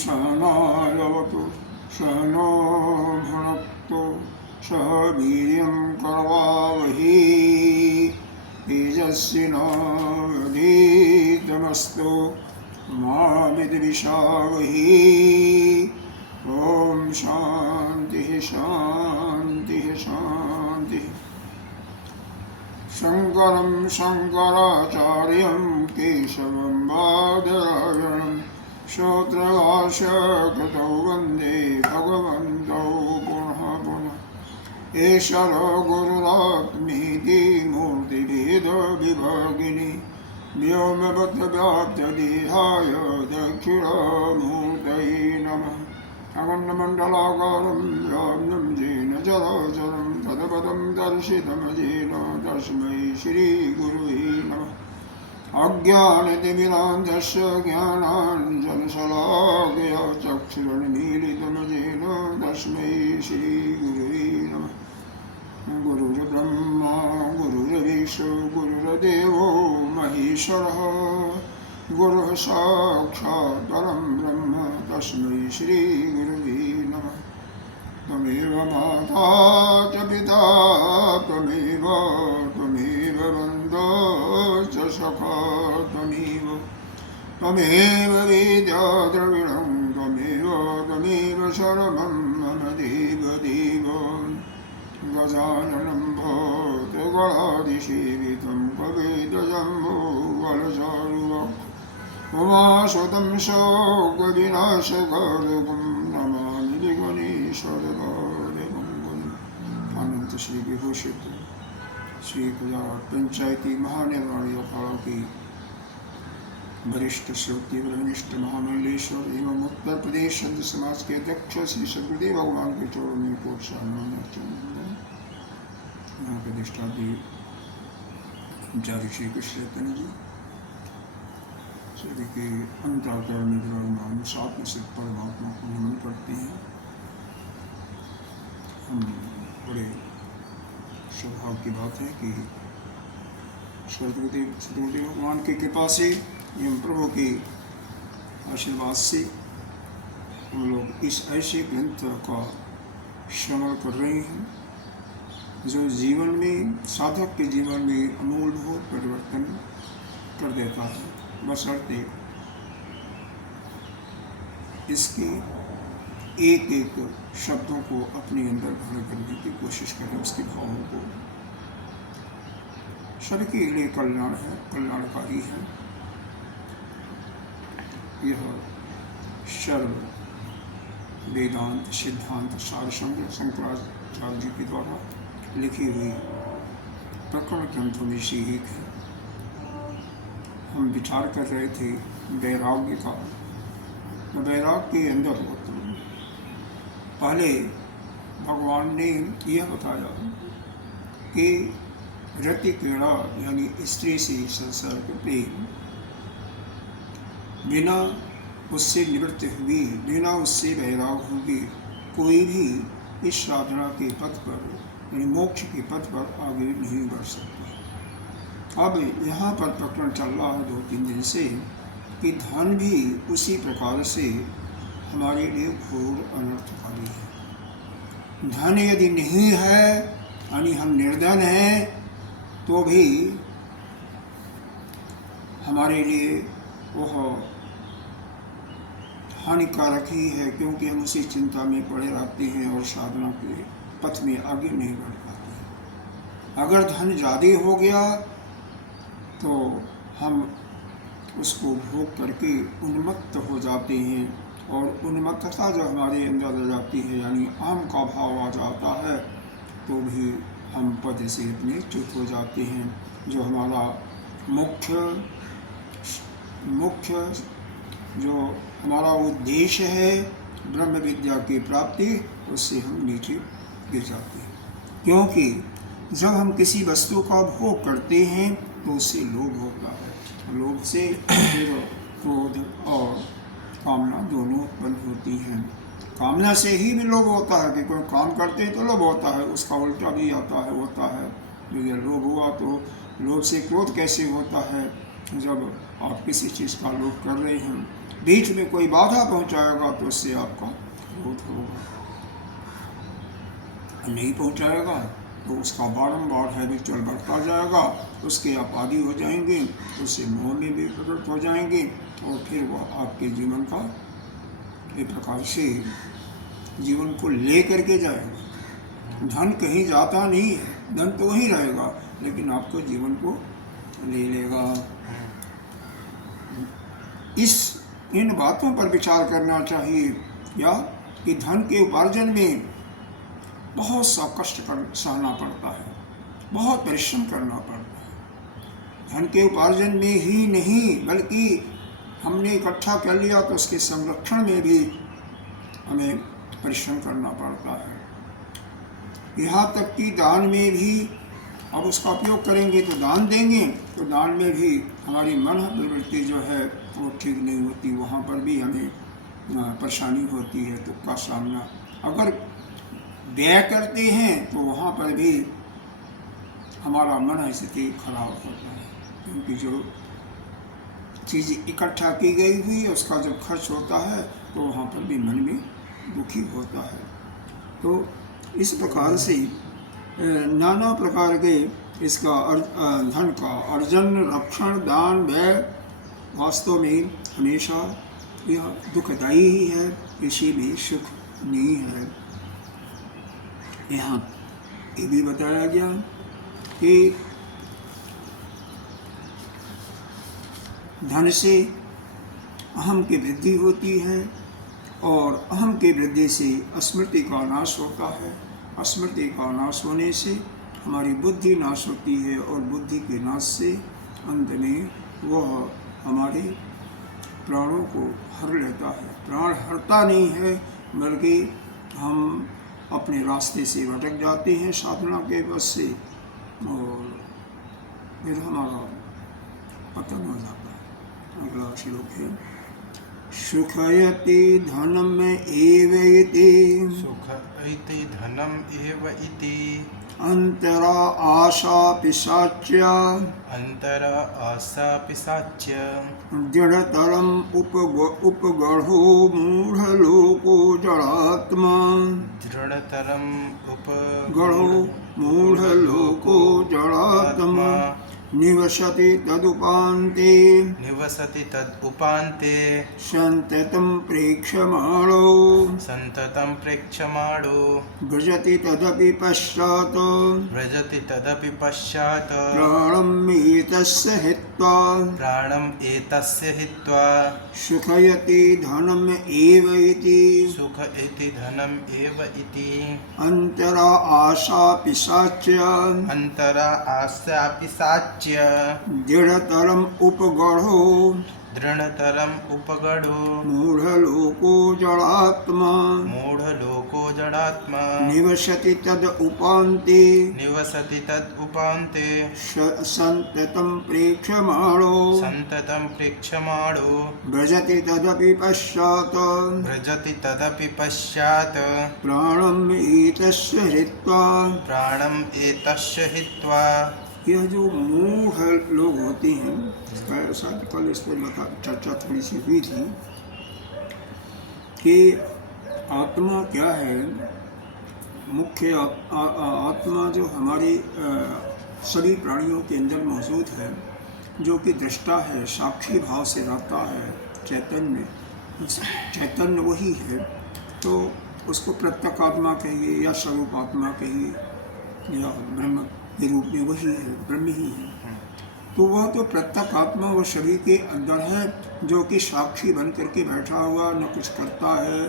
सहनावतु सहनो भुनक्तु सह वीर्यं करवावहै तेजस्विनावधीतमस्तु मा विद्विषावहै। ओम शांति शांति शांति। शंकरं शंकराचार्यं केशवं बादरायणं श्रोत्रभाष्य कृतौ वन्दे भगवन्तौ पुनः पुनः। ईश्वरो गुरुरात्मेति मूर्तिभेदविभागिनी व्योमवद्व्याप्तदेहाय दक्षिणामूर्तये नमः। अखण्डमण्डलाकारं व्याप्तं येन चराचरं तत्पदं दर्शितं येन तस्मै श्रीगुरुवे नमः। अज्ञानतिमिरान्धस्य ज्ञानाञ्जनशलाकया चक्षुरुन्मीलितं येन तस्मै श्रीगुरुवे नमः। गुरुर्ब्रह्मा गुरुर्विष्णु गुरुर्देवो महेश्वरः गुरुः साक्षात् परं ब्रह्म तस्मै श्रीगुरुवे नमः। त्वमेव माता च पिता त्वमेव बन्धो च सखा त्वमेव विद्या द्रविणं त्वमेव सर्वं मम देव गजाननं भूतगणाधिसेवितं कवितजम्बूफलचारुभक्षं उमासुतं शोकविनाशकारकं नमामि गणेशगणपतिं। अनंत श्री विभूषित श्री गुजरात पंचायती महानिर्माण अखाड़ा की वरिष्ठ श्रोती ब्रह्मनिष्ठ महामंडलेश्वर एवं उत्तर प्रदेश संत समाज के अध्यक्ष श्री सदगुरुदेव भगवान के चरणों में यहाँ के अधिष्ठात्री आचार्य श्री कृष्ण चैतन्य जी सभी के अंतराकरण में विराजमान सात्म सिद्ध परमात्मा को नमन करते हैं। हम बड़े सौभाग्य की बात है कि सदगुरुदेव भगवान की कृपा से एवं प्रभु के आशीर्वाद से हम लोग इस ऐसे ग्रंथ का श्रवण कर रहे हैं जो जीवन में साधक के जीवन में अमूलभूत परिवर्तन कर देता है, बशर्ते इसके एक एक शब्दों को अपने अंदर भर करने की कोशिश करें, उसके भावों को। सभी के लिए कल्याण है, कल्याणकारी है। यह सर्व वेदांत सिद्धांत सार शंकराचार्य जी के द्वारा लिखी हुई प्रकरण ग्रंथों में से एक है। हम विचार कर रहे थे वैराग्य का। वैराग्य के अंदर पहले भगवान ने यह बताया कि रति क्रीड़ा यानी स्त्री से संसर्ग प्रेम बिना उससे निवृत्ति हुई, बिना उससे वैराग हुई कोई भी इस साधना के पथ पर यानी मोक्ष के पथ पर आगे नहीं बढ़ सकता। अब यहाँ पर प्रकरण चल रहा है 2-3 दिन से कि धन भी उसी प्रकार से हमारे लिए घोर अनर्थकारी है। धन यदि नहीं है यानी हम निर्धन हैं तो भी हमारे लिए वह हानिकारक ही है, क्योंकि हम उसी चिंता में पड़े रहते हैं और साधना के पथ में आगे नहीं बढ़ पाते। अगर धन ज़्यादा हो गया तो हम उसको भोग करके उन्मत्त हो जाते हैं, और उन्मत्तता जो हमारे अंदर आ जाती है यानी अहम का भाव आ जाता है तो भी हम पद से अपने च्युत हो जाते हैं। जो हमारा मुख्य जो हमारा उद्देश्य है ब्रह्म विद्या की प्राप्ति, उससे हम नीचे गिर जाते हैं। क्योंकि जब हम किसी वस्तु का भोग करते हैं तो उससे लोभ होता है। लोभ से फिर क्रोध और कामना दोनों उत्पन्न होती हैं। कामना से ही भी लोभ होता है कि कोई काम करते हैं तो लोभ होता है, उसका उल्टा भी होता है। जो ये लोभ हुआ तो लोभ से क्रोध कैसे होता है? जब आप किसी चीज़ का लोभ कर रहे हैं, बीच में कोई बाधा पहुंचाएगा तो उससे आपका क्रोध होगा, नहीं पहुंचाएगा तो उसका बारंबार हैबिचुअल बढ़ता जाएगा, उसके आप आदी हो जाएंगे, उससे मोह में भी प्रकट हो जाएंगे और फिर वह आपके जीवन का एक प्रकार से जीवन को ले करके जाएगा। धन कहीं जाता नहीं है, धन तो वहीं रहेगा, लेकिन आपको जीवन को ले लेगा। इन बातों पर विचार करना चाहिए या कि धन के उपार्जन में बहुत सा कष्ट सहना पड़ता है, बहुत परिश्रम करना पड़ता है। धन के उपार्जन में ही नहीं बल्कि हमने इकट्ठा कर लिया तो उसके संरक्षण में भी हमें परिश्रम करना पड़ता है। यहाँ तक कि दान में भी अब उसका उपयोग करेंगे तो दान देंगे तो दान में भी हमारी मन प्रवृत्ति जो है वो ठीक नहीं होती, वहाँ पर भी हमें परेशानी होती है, दुख का सामना। अगर व्यय करते हैं तो वहाँ पर भी हमारा मन स्थिति खराब होता है, क्योंकि जो चीज़ इकट्ठा की गई हुई उसका जब खर्च होता है तो वहाँ पर भी मन में दुखी होता है। तो इस प्रकार से नाना प्रकार के इसका धन का अर्जन, रक्षण, दान, व्यय वास्तव में हमेशा यह दुखदायी ही है, किसी भी सुख नहीं है। यहाँ ये भी बताया गया कि धन से अहम की वृद्धि होती है और अहम की वृद्धि से स्मृति का नाश होता है। स्मृति का नाश होने से हमारी बुद्धि नाश होती है और बुद्धि के नाश से अंत में वह हमारे प्राणों को हर लेता है। प्राण हरता नहीं है बल्कि हम अपने रास्ते से भटक जाते हैं साधना के बस से और फिर हमारा पतन हो जाता है। अगला श्लोक है सुखयति धनम एव इति, सुखयति धनम एव इति, अंतरा आशा पिशाच्य, अंतरा आशा पिशाच्य, जड़तरम उपगढ़ो मूढ़लोको जड़ात्मा, दृढ़तरम गढ़ो मूढ़लोको जड़ात्मा, निवसति तदुपान्ते, निवसति तदुपान्ते, संततं प्रेक्षमाणो, संततं प्रेक्षमाणो, भजति तदपि पश्चात्, व्रजति तदपि पश्चात्, प्राणम् एतस्य हित्वा, प्राणम् एतस्य हित्वा, सुखयति धनम् एव इति, सुख इति धनम् एव इति, अंतरा आशा पिशाच्य, अंतरा आशा पिशाच्य, दृढ़तरम् उपगढ़ो, दृढ़तरम उपगढ़ो, मूढ़लोको जड़ात्मा, मूढ़लोको जड़ात्मा, निवसति तद उपान्ते, निवसति तद उपान्ते, संततं प्रेक्षमाणो, संततं प्रेक्षमाणो, व्रजति तदपि पश्चात्, व्रजति तदपि पश्चात्, प्राणम् एतस्य हित्वा, प्राणम् एतस्य हित्वा। यह जो मूढ़ लोग होते हैं, शायद कल इस पर चर्चा थोड़ी सी हुई थी कि आत्मा क्या है। मुख्य आत्मा जो हमारे सभी प्राणियों के अंदर मौजूद है, जो कि दृष्टा है, साक्षी भाव से रहता है, चैतन्य वही है। तो उसको प्रत्यक्ष आत्मा कहिए या स्वरूप आत्मा कहिए या ब्रह्म के रूप में वही है, ब्रह्म ही है। तो वह तो प्रत्यक्ष आत्मा वो सभी के अंदर है, जो कि साक्षी बन करके बैठा हुआ, न कुछ करता है,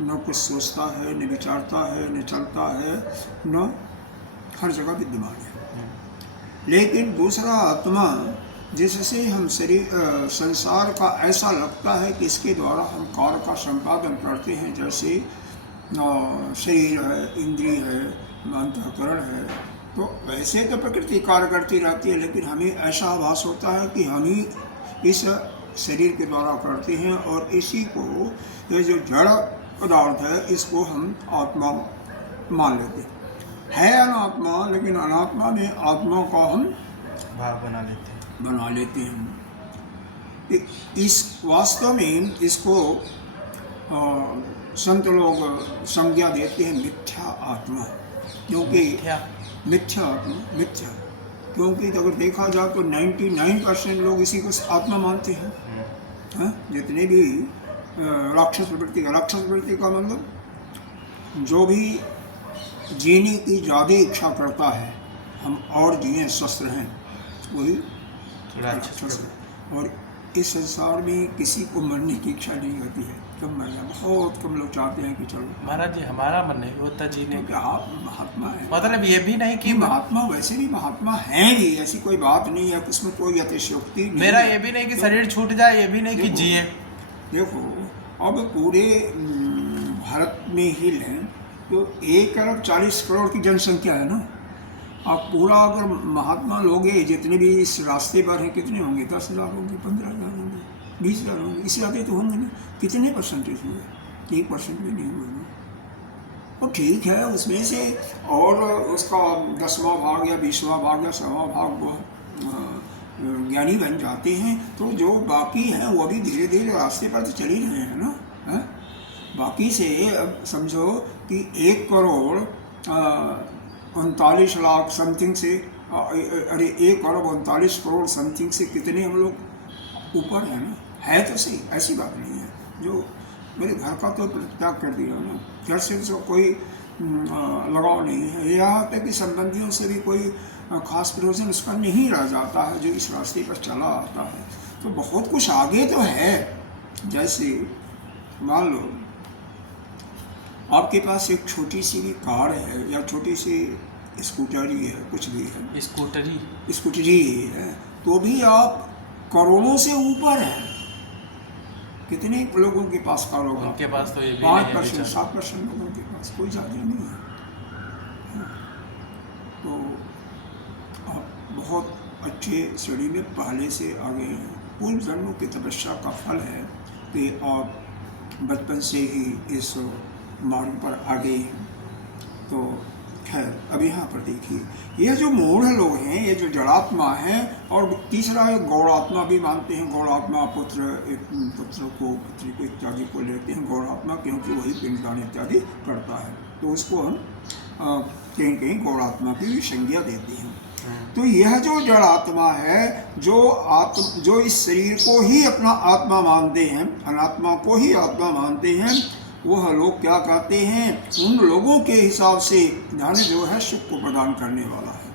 न कुछ सोचता है, न विचारता है, न चलता है, न हर जगह विद्यमान है। लेकिन दूसरा आत्मा जिससे हम संसार का ऐसा लगता है कि इसके द्वारा हम कार्य का संपादन करते हैं, जैसे शरीर है, इंद्रिय है, अंतःकरण है, तो वैसे तो प्रकृति कार्य करती रहती है, लेकिन हमें ऐसा आभास होता है कि हम ही इस शरीर के द्वारा करते हैं, और इसी को, ये जो जड़ पदार्थ है, इसको हम आत्मा मान लेते हैं। है अनात्मा, लेकिन अनात्मा में आत्मा का हम भाव बना लेते हैं। इस वास्तव में इसको संत लोग संज्ञा देते हैं मिथ्या आत्मा, क्योंकि मिथ्या आत्मा, मिथ्या, क्योंकि अगर देखा जाए तो 99% लोग इसी को आत्मा मानते हैं। जितने भी राक्षस प्रवृत्ति का मतलब जो भी जीने की ज़्यादा इच्छा करता है, हम और जिए, स्वस्थ रहें, वही राक्षस है। और इस संसार में किसी को मरने की इच्छा नहीं होती है, कम मरना, बहुत कम लोग चाहते हैं कि चलो महाराज जी हमारा मन नहीं होता जीने का। आप महात्मा है, मतलब ये भी नहीं कि महात्मा वैसे भी महात्मा हैं भी, ऐसी कोई बात नहीं है, उसमें कोई अतिशयोक्ति नहीं। मेरा ये भी नहीं कि शरीर छूट जाए, ये भी नहीं कि जिए। देखो अब पूरे भारत में ही लें तो 1,40,00,000 की जनसंख्या है ना। आप पूरा अगर महात्मा लोगे, जितने भी इस रास्ते पर हैं, कितने होंगे? 10,000 होंगे, 15,000 होंगे, 20,000 होंगे, इससे ज़्यादा तो होंगे ना। कितने परसेंटेज हुए? 1% भी नहीं हुए ना। और ठीक है, उसमें से और उसका 10वां भाग या 20वां भाग या 100वां भाग वो ज्ञानी बन जाते हैं, तो जो बाकी हैं वो भी धीरे धीरे रास्ते पर तो चल ही रहे हैं ना। बाकी से अब समझो कि 1,39,00,000 समथिंग से, अरे 1,39,00,000 समथिंग से कितने हम लोग ऊपर हैं ना। है तो सही, ऐसी बात नहीं है। जो मेरे घर का तो त्याग कर दिया ना, घर से तो कोई लगाव नहीं है, यहाँ तक कि संबंधियों से भी कोई खास प्रयोजन उसका नहीं रह जाता है जो इस रास्ते पर चला आता है। तो बहुत कुछ आगे तो है। जैसे मान लो आपके पास एक छोटी सी भी कार है या छोटी सी स्कूटरी है, कुछ भी है, स्कूटरी है, तो भी आप करोड़ों से ऊपर हैं। कितने लोगों के पास कार होगा? उनके पास तो ये भी 5%, 7% लोगों के पास, कोई ज़्यादा नहीं है। तो आप बहुत अच्छे श्रेणी में पहले से आगे हैं। पूर्व जन्मों की तपस्या का फल है कि आप बचपन से ही इस मार्ग पर आ गए हैं। तो खैर, अब यहाँ पर देखिए, ये जो मूढ़ लोग हैं, ये जो जड़ात्मा हैं, और तीसरा है गौड़ात्मा भी मानते हैं। गौड़ात्मा पुत्र को इत्यादि को लेते हैं गौड़ात्मा, क्योंकि वही पिंडदान इत्यादि करता है, तो उसको हम कहीं कहीं गौड़ात्मा की भी संज्ञा देते हैं। तो यह जो जड़ात्मा है, जो इस शरीर को ही अपना आत्मा मानते हैं, अनात्मा को ही आत्मा मानते हैं, वह लोग क्या कहते हैं? उन लोगों के हिसाब से धन जो है सुख को प्रदान करने वाला है।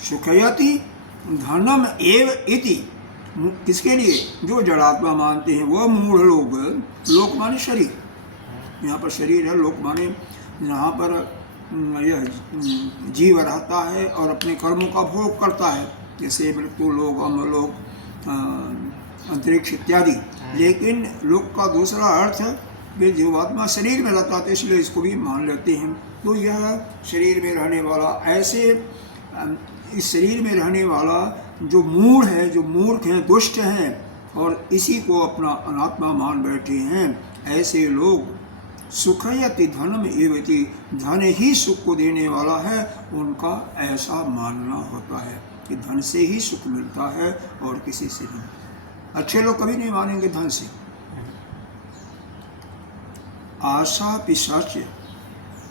सुखयति धनम एव इति, किसके लिए? जो जड़ात्मा मानते हैं वह मूढ़ लोग। लोक माने शरीर, यहाँ पर शरीर है। लोक माने यहाँ पर यह जीव रहता है और अपने कर्मों का भोग करता है, जैसे मृत्यु लोक, अमलोक, अंतरिक्ष इत्यादि। लेकिन लोक का दूसरा अर्थ है कि जीवात्मा शरीर में रहता है, इसलिए इसको भी मान लेते हैं। तो यह शरीर में रहने वाला, ऐसे इस शरीर में रहने वाला जो मूढ़ है, जो मूर्ख हैं, दुष्ट हैं, और इसी को अपना अनात्मा मान बैठे हैं, ऐसे लोग सुखयति धनम एवति, धन ही सुख को देने वाला है, उनका ऐसा मानना होता है कि धन से ही सुख मिलता है और किसी से नहीं। अच्छे लोग कभी नहीं मानेंगे धन से। आशा पिशाच,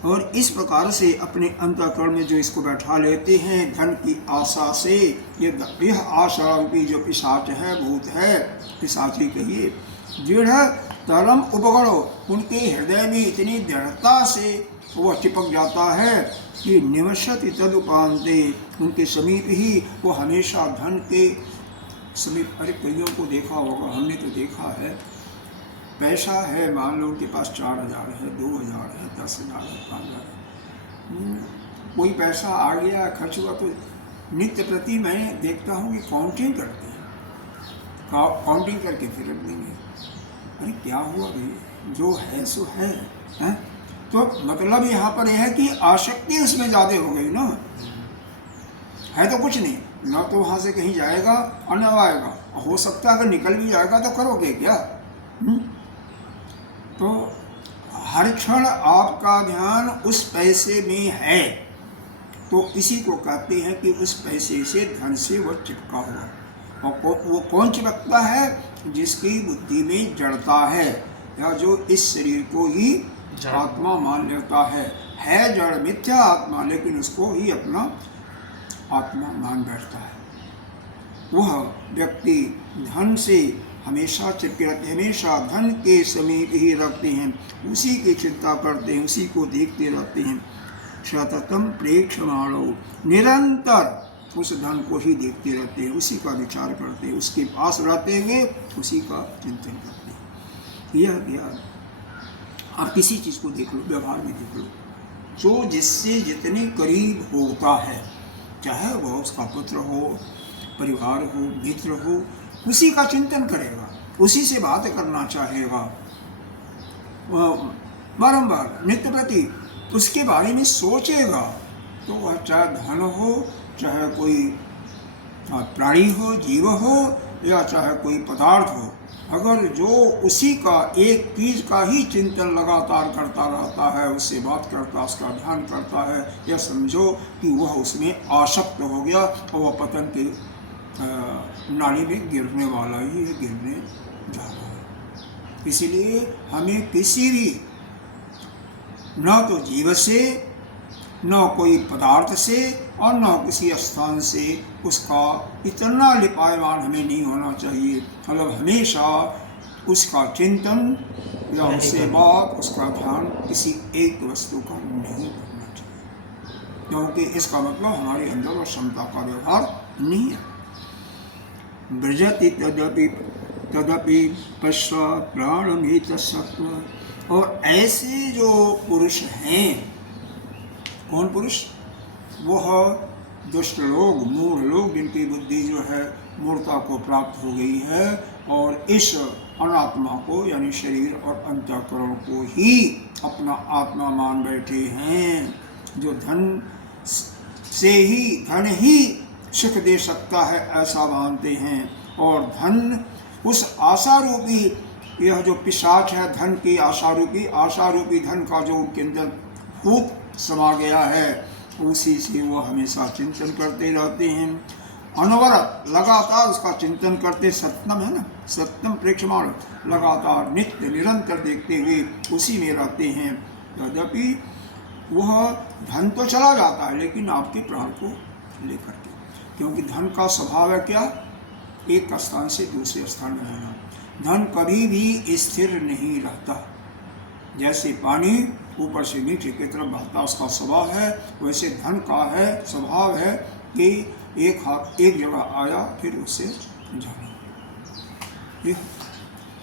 और इस प्रकार से अपने अंतःकरण में जो इसको बैठा लेते हैं धन की आशा से, यह आशा की जो पिशाच है, भूत है, पिशाची कहिए, दृढ़ तरम उपगढ़ो, उनके हृदय में इतनी दृढ़ता से वह चिपक जाता है कि निवसति तदुपान्ते, उनके समीप ही वो हमेशा धन के समीप। अरे कईयों को देखा होगा, हमने तो देखा है, पैसा है, मान लो उनके पास 4,000 है, 2,000 है, 10,000 है, 5,000 है, कोई पैसा आ गया, खर्च हुआ, तो नित्य प्रति मैं देखता हूँ कि काउंटिंग करते हैं, काउंटिंग करके फिर रख देंगे। अरे क्या हुआ भाई, जो है सो है, हैं? तो मतलब यहाँ पर यह है कि आसक्ति उसमें ज़्यादा हो गई ना, है तो कुछ नहीं, न तो वहाँ से कहीं जाएगा और न आएगा, हो सकता है अगर निकल भी जाएगा तो करोगे क्या? तो हर क्षण आपका ध्यान उस पैसे में है, तो इसी को कहते हैं कि उस पैसे से, धन से वह चिपका हुआ। और वो कौन चिपकता है? जिसकी बुद्धि में जड़ता है, या जो इस शरीर को ही आत्मा मान लेता है जड़ मिथ्या आत्मा, लेकिन उसको ही अपना आत्मा मान बैठता है। वह व्यक्ति धन से हमेशा चिपके रहते हैं, हमेशा धन के समीप ही रखते हैं, उसी की चिंता करते हैं, उसी को देखते रहते हैं। सततम प्रेक्षमाणो, निरंतर उस धन को ही देखते रहते हैं, उसी का विचार करते हैं, उसके पास रहते हुए उसी का चिंतन करते हैं। यह ज्ञान आप किसी चीज़ को देख लो, व्यवहार में देख लो, जो जिससे जितने करीब होता है, चाहे वह उसका पुत्र हो, परिवार हो, मित्र हो, उसी का चिंतन करेगा, उसी से बात करना चाहेगा, बारंबार नित्य प्रति उसके बारे में सोचेगा। तो वह चाहे धन हो, चाहे कोई प्राणी हो, जीव हो, या चाहे कोई पदार्थ हो, अगर जो उसी का एक चीज का ही चिंतन लगातार करता रहता है, उससे बात करता, उसका ध्यान करता है, या समझो कि वह उसमें आसक्त हो गया और वह पतन के नाली में गिरने वाला ही है, गिरने जा रहा है। इसलिए हमें किसी भी, न तो जीव से, न कोई पदार्थ से, और न किसी स्थान से उसका इतना लिपायमान हमें नहीं होना चाहिए। मतलब हमेशा उसका चिंतन या उससे बात, उसका ध्यान किसी एक वस्तु का नहीं करना चाहिए, क्योंकि इसका मतलब हमारे अंदर वो क्षमता का व्यवहार नहीं है। ब्रजति तदपि पश्चात् प्राणमेत सत्व। और ऐसे जो पुरुष हैं, कौन पुरुष? वह दुष्ट लोग, मूढ़ लोग, जिनकी बुद्धि जो है मूर्खता को प्राप्त हो गई है, और इस अनात्मा को यानी शरीर और अंतःकरण को ही अपना आत्मा मान बैठे हैं, जो धन ही सुख दे सकता है ऐसा मानते हैं। और धन उस आशा रूपी, यह जो पिशाच है धन की आशा रूपी धन का जो उनके अंदर भूत समा गया है, उसी से वो हमेशा चिंतन करते रहते हैं, अनवरत लगातार उसका चिंतन करते। सत्यम है ना, सत्यम प्रेक्षमाण, लगातार नित्य निरंतर देखते हुए उसी में रहते हैं। यद्यपि वह धन तो चला जाता है, लेकिन आपके प्राण को लेकर के, क्योंकि धन का स्वभाव है क्या? एक स्थान से दूसरे स्थान में रहना। धन कभी भी स्थिर नहीं रहता। जैसे पानी ऊपर से नीचे की तरफ बहता उसका स्वभाव है, वैसे धन का है स्वभाव है कि एक जगह आया फिर उससे जाना।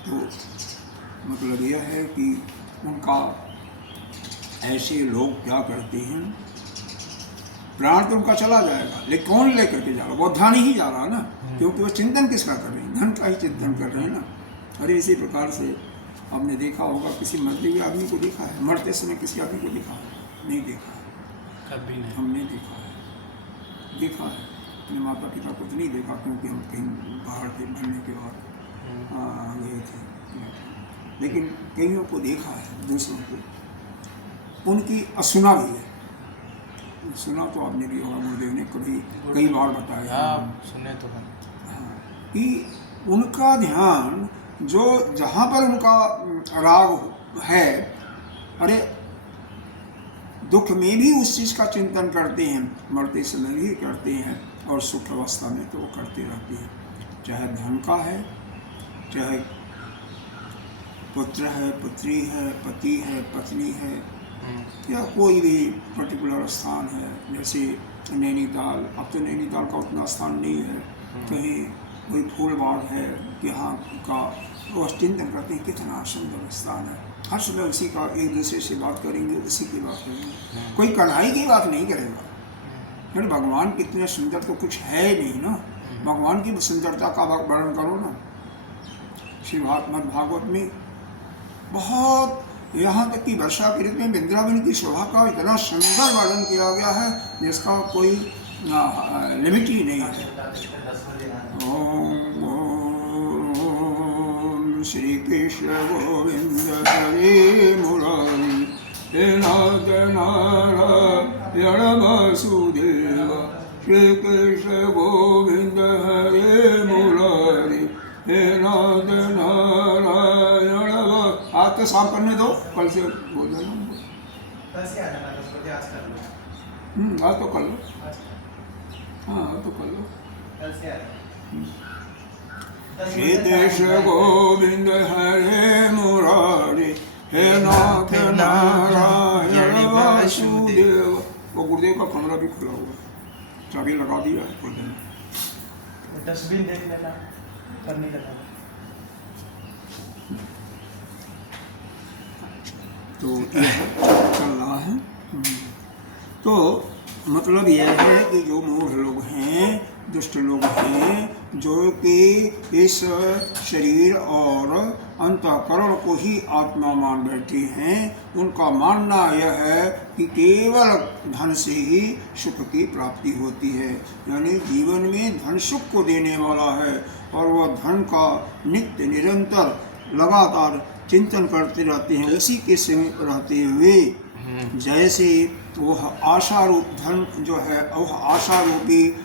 तो मतलब यह है कि उनका ऐसे लोग क्या करते हैं, प्राण तो उनका चला जाएगा, लेकिन कौन लेकर के जा रहा? वो ध्यान ही जा रहा है ना, क्योंकि वो चिंतन किसका कर रहे हैं? धन का ही चिंतन कर रहे हैं ना। अरे इसी प्रकार से आपने देखा होगा, किसी मरते हुए आदमी को देखा है? मरते समय किसी आदमी को देखा है? नहीं देखा है, कभी नहीं, हमने देखा है। अपने माता पिता को तो नहीं देखा, क्योंकि हम कहीं बाहर थे, मरने के बाद गए थे, लेकिन कईयों को देखा है, दूसरों को, उनकी सुना भी है। सुना तो आपने भी होगा, गुरुदेव ने कई बार बताया, सुने तो है, कि उनका ध्यान जो जहाँ पर उनका राग है, अरे दुख में भी उस चीज़ का चिंतन करते हैं, मरते समय भी करते हैं, और सुख अवस्था में तो वो करते रहते हैं। चाहे धन का है, चाहे पुत्र है, पुत्री है, पति है, पत्नी है, या कोई भी पर्टिकुलर स्थान है, जैसे नैनीताल। अब तो नैनीताल का उतना स्थान नहीं है, कहीं कोई फूल बाग है, यहाँ का वो चिंतन करते हैं कितना सुंदर स्थान है। हर सुबह उसी का एक दूसरे से बात करेंगे, उसी की बात करेंगे, कोई कढ़ाई की बात नहीं करेगा। फिर भगवान कितने सुंदर तो कुछ है नहीं ना, भगवान की सुंदरता का वर्णन करो ना। श्रीमद् भागवत में बहुत यहाँ तक कि वर्षा के ऋतु में वृंदावन की शोभा का इतना सुंदर वर्णन किया गया है जिसका कोई लिमिट ही नहीं है। ओम ओम श्री कृष्ण गोविंद हरे मुरारी हे नाथ नारायण वासुदेव श्री कृष्ण गोविंद हरे मुरारी हे नाथ नारायण। आज तो शाम करने दो, कल से बोल देना। आज तो कर लो, हाँ आज तो कर लो। श्री कृष्ण गोविंद हरे मुरारी हे नाथ नारायण वासुदेव। वो गुरुदेव का कमरा भी खुला हुआ है, चाबी लगा दिया है, खोल देना। डस्टबिन देख लेना, करने लगा। तो यह चल रहा है। तो मतलब यह है कि जो मूढ़ लोग हैं, दुष्ट लोग हैं, जो कि इस शरीर और अंतःकरण को ही आत्मा मान बैठे हैं, उनका मानना यह है कि केवल धन से ही सुख की प्राप्ति होती है। यानी जीवन में धन सुख को देने वाला है और वह धन का नित्य निरंतर लगातार चिंतन करते रहते हैं। उसी के समीप रहते हुए जैसे वह आशा रूप धन जो है, वह आशा रूपी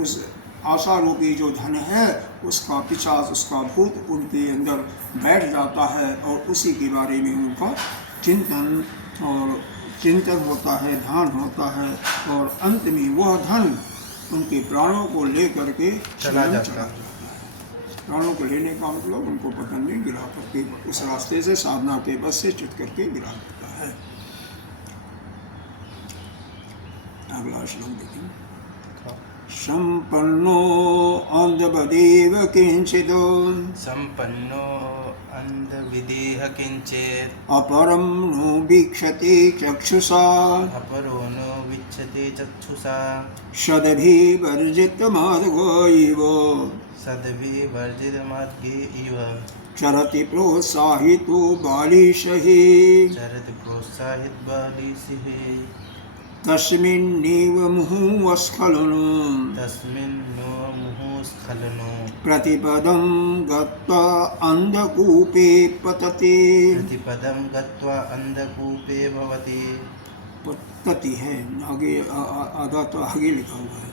उस आशा रूपी जो धन है उसका पिशाच, उसका भूत उनके अंदर बैठ जाता है और उसी के बारे में उनका चिंतन होता है, ध्यान होता है और अंत में वह धन उनके प्राणों को लेकर के चला जाता है। प्राणों को लेने का मतलब उनको पतन में गिरा करके उस रास्ते से, साधना के बस से चित करके गिरा देता है। अगला श्लोक देखें। संपन्नो अंधवदेव किंचित् संपन्नो अंधविदेह किंचित् अपरं नो वीक्षते चक्षुषा अपरो नो विच्छते चक्षुषा सदभिवर्जितमार्गो इव सद्विवर्जितमार्गे इव चरति प्रोत्साहितो बालिशः चरति प्रोत्साहित बालिशः तस्मिन्नेव मुहुस्खलनं तस्मिन्नो मुहुस्खलनो प्रतिपदं गत्वा अन्धकूपे पतते। प्रतिपदं गत्वा अन्धकूपे भवति। पतति है आगे, आधा तो आगे लिखा हुआ है।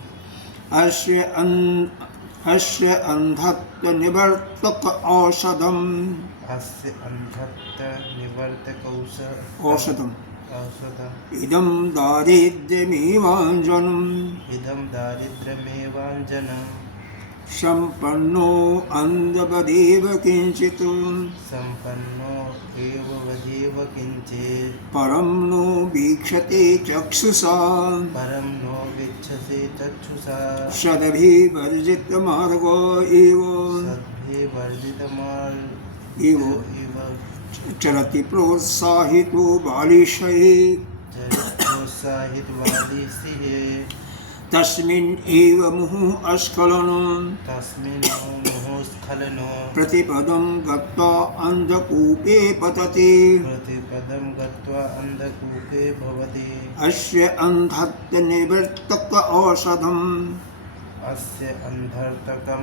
अस्य अंधत्व निवर्तक औषधम् अस्य अंधत्व निवर्तक औषधम् औषधम् इदं दारिद्र्यमेवाञ्जनम् इदं दारिद्र्यमेवाञ्जनम् सम्पन्नो अन्धवदेव किञ्चित् सम्पन्नो एव वदेव किञ्चित् परं नो वीक्षते चक्षुषा परं नो वीक्षसे चक्षुषा सदभिवर्जितमार्गो एव सद्भिवर्जितमार्गो एव एव चरति प्रोत्साहितो बालिशः प्रोत्साहितवादिशिः तस्मिन् एव मुहुस्खलनं तस्मिन् मुहुस्खलनो प्रतिपदं गत्वा अन्धकूपे पतते। प्रतिपदं गत्वा अन्धकूपे भवति। अस्य अंधत्वनिवर्तक औषधम् अस्य अन्धर्तकं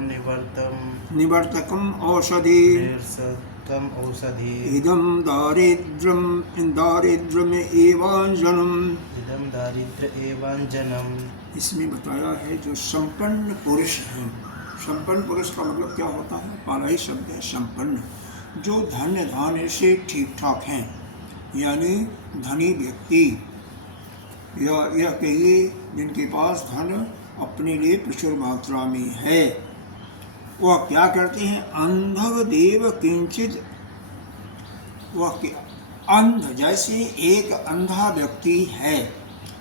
निवर्तकम् औषधि निवर्तकम् औषधि इदं दारिद्र्यमेवाञ्जनम्। इदं दारिद्र्य एवाञ्जनम्। इसमें बताया है जो संपन्न पुरुष है। संपन्न पुरुष का मतलब क्या होता है? पहला ही शब्द है संपन्न, जो धन्य धान्य से ठीक ठाक हैं, यानी धनी व्यक्ति या यह कहिए जिनके पास धन अपने लिए प्रचुर मात्रा में है, वह क्या करते हैं? अंधवदेव किंचित। वह अंध, जैसे एक अंधा व्यक्ति है,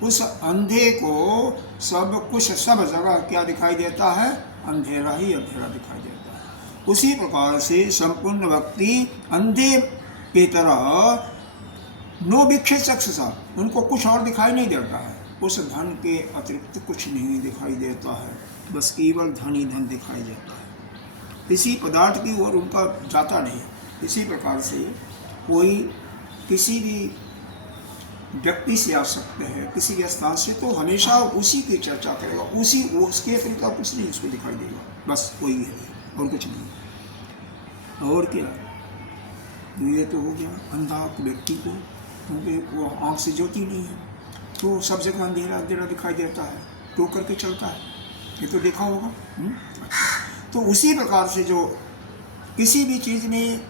उस अंधे को सब कुछ सब जगह क्या दिखाई देता है? अंधेरा ही अंधेरा दिखाई देता है। उसी प्रकार से संपूर्ण व्यक्ति अंधे की तरह नो वीक्षित चक्षुषा, उनको कुछ और दिखाई नहीं देता है। उस धन के अतिरिक्त कुछ नहीं दिखाई देता है, बस केवल धन ही धन दिखाई देता है। किसी पदार्थ की ओर उनका जाता नहीं। इसी प्रकार से कोई किसी भी व्यक्ति से आसक्त है, किसी भी स्थान से, तो हमेशा उसी की चर्चा करेगा, उसी उसके अतिरिक्त कुछ नहीं उसको दिखाई देगा, बस वही है और कुछ नहीं। और क्या, ये तो हो गया अंधा व्यक्ति को, क्योंकि वो आँख से ज्योति नहीं है, तो सब जगह अंधेरा अंधेरा दिखाई देता है, तो करके चलता है, ये तो देखा होगा। तो उसी प्रकार से जो किसी भी चीज़ में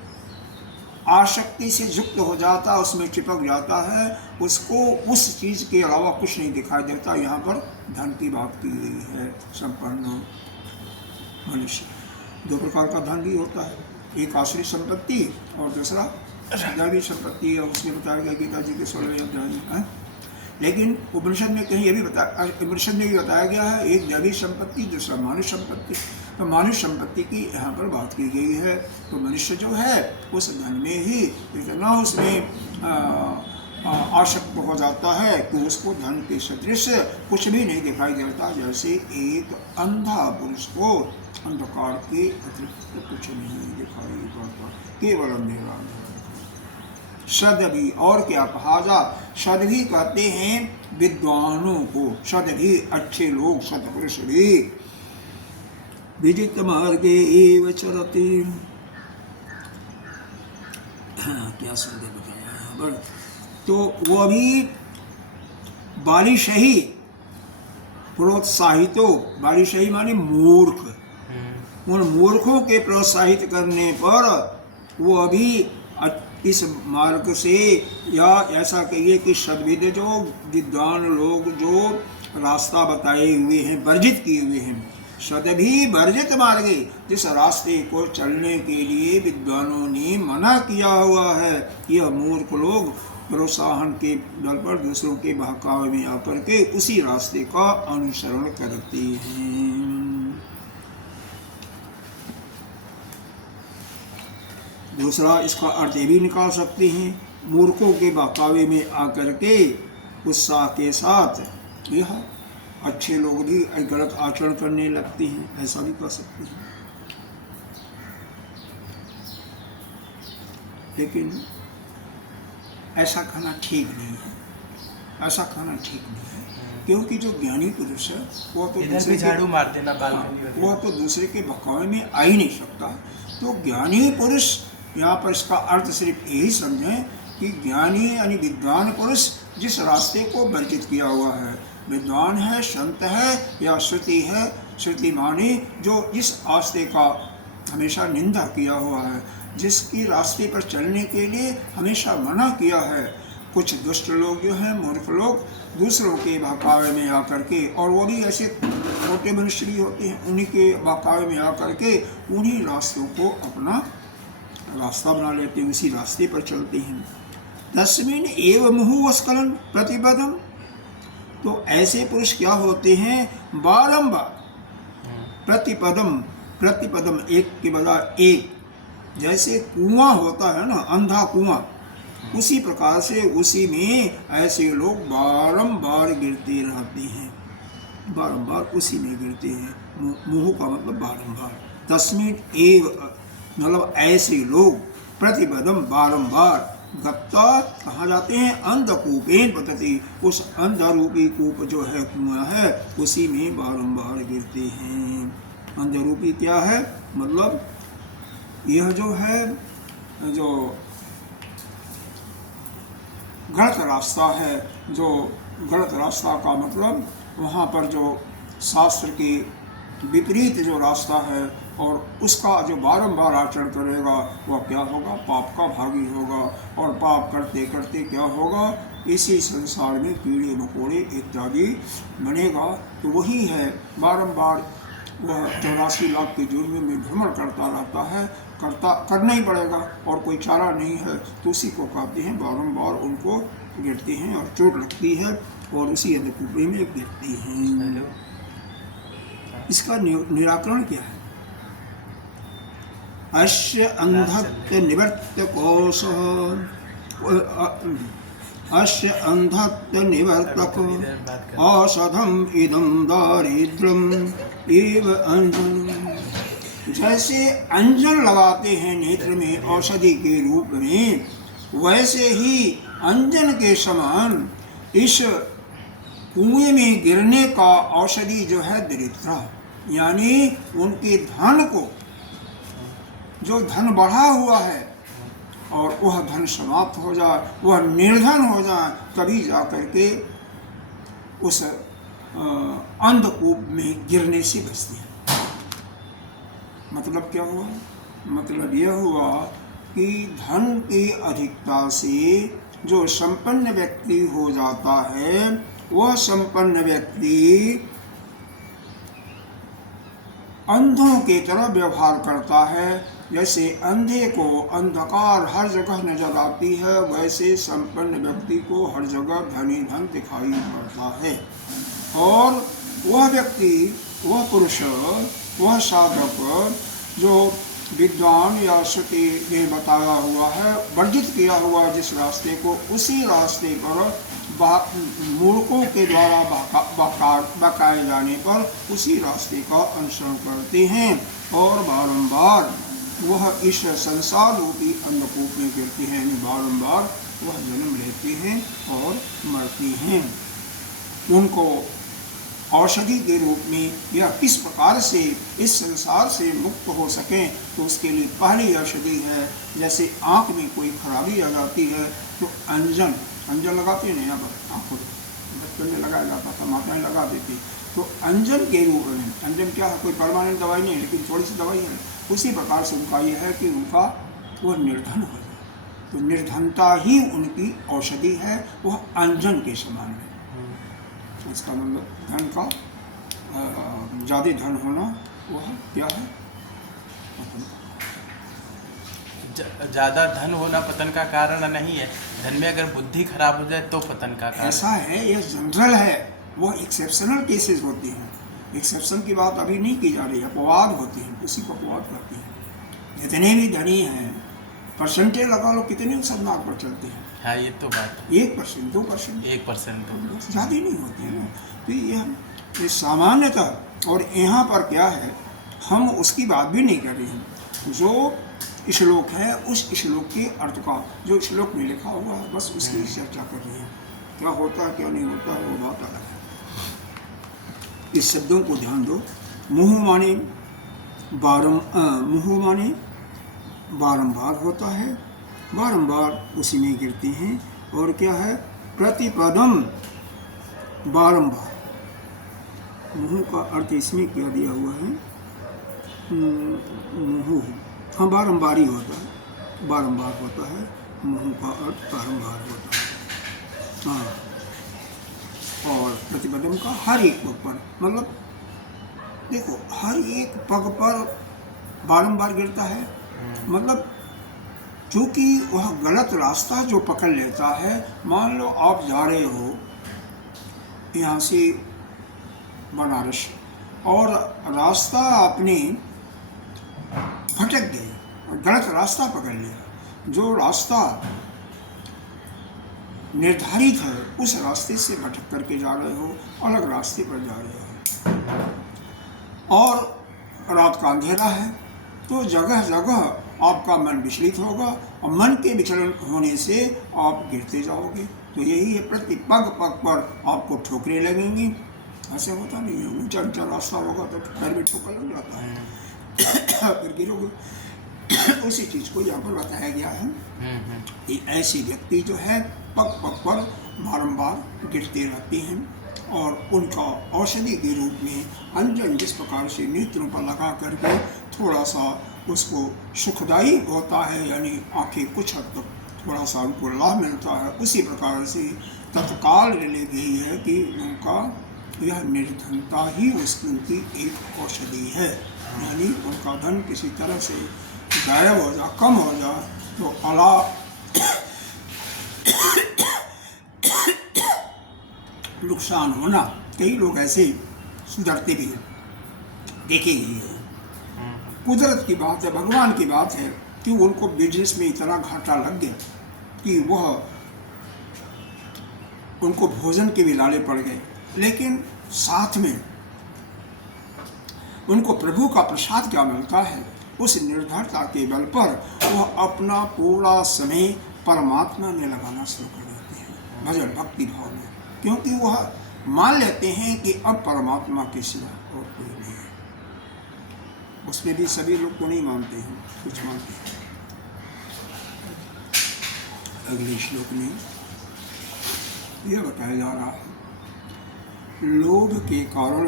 आसक्ति से युक्त हो जाता है, उसमें चिपक जाता है, उसको उस चीज़ के अलावा कुछ नहीं दिखाई देता। यहाँ पर धन की बात की गई है। संपन्न मनुष्य, दो प्रकार का धन भी होता है, एक आश्रित संपत्ति और दूसरा दैवी संपत्ति, और उसमें बताया गया गीता जी के 16वें अध्याय में। लेकिन उपनिषद में कहीं ये भी उपनिषद में भी बताया गया है, एक दैवी संपत्ति, दूसरा मानुष संपत्ति। तो मानुष संपत्ति की यहाँ पर बात की गई है। तो मनुष्य जो है उस धन में ही इतना उसमें आसक्त हो जाता है कि उसको धन के सदृश कुछ भी नहीं दिखाई देता, जैसे एक अंधा पुरुष को अंधकार के अतिरिक्त कुछ नहीं दिखाई देता, केवल अंधेरा। सदभी, और क्या कहा जा, सदभी कहते हैं विद्वानों को, सदभी अच्छे लोग, सत्पुरुष भी। विदित मार्गे एव चरति, क्या शब्द बताया यहाँ पर, तो वो अभी बालिशही प्रोत्साहितो, बालिशही माने मूर्ख, उन मूर्खों के प्रोत्साहित करने पर वो अभी इस मार्ग से, या ऐसा कहिए कि सद्विद जो विद्वान लोग जो रास्ता बताए हुए हैं, वर्जित किए हुए हैं, सदभी वर्जित मार्गे, जिस रास्ते को चलने के लिए विद्वानों ने मना किया हुआ है, यह मूर्ख लोग प्रोत्साहन के बल पर दूसरों के बहकावे में आकर के उसी रास्ते का अनुसरण करते हैं। दूसरा इसका अर्थ ये भी निकाल सकते हैं, मूर्खों के बहकावे में आकर के उत्साह के साथ यह अच्छे लोग भी गलत आचरण करने लगते हैं, ऐसा भी कर सकते हैं। लेकिन ऐसा कहना ठीक नहीं है, ऐसा कहना ठीक नहीं है, क्योंकि जो ज्ञानी पुरुष है वो तो दूसरे झाड़ू मार देना, वो तो दूसरे के बहकावे में आ ही नहीं सकता। तो ज्ञानी पुरुष, यहाँ पर इसका अर्थ सिर्फ यही समझें कि ज्ञानी यानी विद्वान पुरुष जिस रास्ते को वर्जित किया हुआ है, विद्वान है, संत है या श्रुति है, श्रुति माने जो इस रास्ते का हमेशा निंदा किया हुआ है, जिसकी रास्ते पर चलने के लिए हमेशा मना किया है। कुछ दुष्ट लोग जो हैं, मूर्ख लोग, दूसरों के बहकावे में आकर के, और वो भी ऐसे छोटे मनुष्य भी होते हैं, उन्हीं के बहकावे में आकर के उन्हीं रास्तों को अपना रास्ता बना लेते हैं, उसी रास्ते पर चलते हैं। तस्मिन् एव मुहुस्खलन प्रतिपदम, तो ऐसे पुरुष क्या होते हैं, बारंबार प्रतिपदम, प्रतिपदम एक के बजाय एक, जैसे कुआं होता है ना, अंधा कुआं, उसी प्रकार से उसी में ऐसे लोग बारंबार गिरते रहते हैं, बारंबार उसी में गिरते हैं। मुहु का मतलब बारंबार, तस्मिन् एव मतलब ऐसे लोग, प्रतिपदम बारंबार, गत्ता कहाँ जाते हैं, अंधकूपेन पतति, उस अंधरूपी कूप जो है, कुआं है, उसी में बारंबार गिरते हैं। अंधरूपी क्या है, मतलब यह जो है, जो गलत रास्ता है, जो गलत रास्ता का मतलब वहाँ पर जो शास्त्र के विपरीत जो रास्ता है, और उसका जो बारंबार आचरण करेगा वह क्या होगा, पाप का भागी होगा, और पाप करते करते क्या होगा, इसी संसार में कीड़े मकोड़े इत्यादि बनेगा। तो वही है, बारंबार वह 84 लाख के जुर्म में भ्रमण करता रहता है, करना ही पड़ेगा और कोई चारा नहीं है, तो उसी को कहते हैं बारंबार उनको गिरते हैं और चोट लगती है और उसी अंधकूपे में गिरती हैं। इसका निराकरण क्या है, अस्य अंधत्व निवर्तकोऽसः, अस्य अंधत्व निवर्तक औषधम इदं दारिद्र्यम एव अंजन, जैसे अंजन लगाते हैं नेत्र में औषधि के रूप में, वैसे ही अंजन के समान इस कुएं में गिरने का औषधि जो है दरिद्रता, यानी उनके धन को, जो धन बढ़ा हुआ है और वह धन समाप्त हो जाए, वह निर्धन हो जाए, तभी जाकर के उस अंधकूप में गिरने से बचते हैं। मतलब क्या हुआ? मतलब यह हुआ कि धन की अधिकता से जो संपन्न व्यक्ति हो जाता है, वह संपन्न व्यक्ति अंधों की तरह व्यवहार करता है। जैसे अंधे को अंधकार हर जगह नजर आती है, वैसे संपन्न व्यक्ति को हर जगह धनी धन दिखाई पड़ता है। और वह व्यक्ति, वह पुरुष, वह साधक जो विद्वान या श्रुति ने बताया हुआ है, वर्जित किया हुआ जिस रास्ते को, उसी रास्ते पर मूर्खों के द्वारा बकाए जाने पर उसी रास्ते का अनुसरण करते हैं और बारंबार वह इस संसार रूपी अंधकूप में गिरते हैं, बारंबार वह जन्म लेते हैं और मरते हैं। उनको औषधि के रूप में या किस प्रकार से इस संसार से मुक्त हो सकें, तो उसके लिए पहली औषधि है, जैसे आँख में कोई खराबी आ जाती है तो अंजन लगाते हैं, यहाँ पर आँखों बचपन में लगाया जाता था, माताएं लगा देती। तो अंजन के रूप में, अंजन क्या है, कोई परमानेंट दवाई नहीं है, लेकिन थोड़ी सी दवाई है। उसी प्रकार से उनका यह है कि उनका वह निर्धन हो जाए, तो निर्धनता ही उनकी औषधि है, वह अंजन के समान है। इसका मतलब धन का ज़्यादा धन होना वह क्या है? ज़्यादा धन होना पतन का कारण नहीं है। धन में अगर बुद्धि खराब हो जाए तो पतन का कारण। ऐसा है, यह जनरल है, वो एक्सेप्शनल केसेस होते हैं। एक्सेप्शन की बात अभी नहीं की जा रही है, अपवाद होते हैं, उसी को अपवाद करते हैं। जितने भी धनी हैं, परसेंटेज लगा लो, कितने सदमार्ग पर चलते हैं। हाँ, ये तो बात 1%, 2%, 1% ज़्यादा नहीं होती है ना। तो यह सामान्यतः, और यहाँ पर क्या है, हम उसकी बात भी नहीं कर रहे हैं। जो श्लोक है, उस श्लोक के अर्थ का जो श्लोक में लिखा हुआ है, बस उसकी चर्चा कर रहे हैं। क्या होता है क्या नहीं होता है वो बात अलग है। इस शब्दों को ध्यान दो। मुँह माने बारंबार होता है, बारंबार उसी में गिरते हैं। और क्या है? प्रतिपदम, बारंबार। मुँह का अर्थ इसमें क्या दिया हुआ है? मुँह, हाँ, बारंबार ही होता है, बारंबार होता है। मुँह का अर्थ बारंबार होता है, हाँ। और प्रतिपदम का हर एक पग पर, मतलब देखो, हर एक पग पर बारंबार गिरता है। मतलब चूँकि वह गलत रास्ता जो पकड़ लेता है, मान लो आप जा रहे हो यहाँ से बनारस, और रास्ता आपने भटक गए और गलत रास्ता पकड़ लिया। जो रास्ता निर्धारित है, उस रास्ते से भटक करके जा रहे हो, अलग रास्ते पर जा रहे हो, और रात का अंधेरा है, तो जगह जगह आपका मन विचलित होगा, और मन के विचलन होने से आप गिरते जाओगे। तो यही है, प्रति पग पग पर आपको ठोकरें लगेंगी। ऐसे होता नहीं है, ऊंचा ऊंचा रास्ता होगा तो पैर में ठोकर लग जाता है, फिर गिरोगे। उसी चीज़ को यहाँ पर बताया गया है कि ऐसे व्यक्ति जो है पग पग पर बारंबार गिरते रहते हैं, और उनका औषधि के रूप में अंजन जिस प्रकार से नेत्रों पर लगा करके थोड़ा सा उसको सुखदायी होता है, यानी आंखें कुछ हद तक थोड़ा सा उनको लाभ मिलता है, उसी प्रकार से तत्काल ले गई है कि उनका यह निर्धनता ही उनकी एक औषधि है। यानी उनका धन किसी तरह से गायब हो जाए, कम हो जाए, तो अला नुकसान होना। कई लोग ऐसे सुधरते भी हैं, देखे ही हैं। कुदरत की बात है, भगवान की बात है कि उनको बिजनेस में इतना घाटा लग गया कि वह उनको भोजन के भी लाले पड़ गए, लेकिन साथ में उनको प्रभु का प्रसाद क्या मिलता है, उस निर्भरता के बल पर वह अपना पूरा समय परमात्मा में लगाना शुरू कर देते हैं, भजन भक्ति भाव में, क्योंकि वह मान लेते हैं कि अब परमात्मा के सिवा और कोई नहीं है। उसमें भी सभी लोग को नहीं मानते हैं, कुछ मानते हैं। अगले श्लोक में यह बताया जा रहा है, लोभ के कारण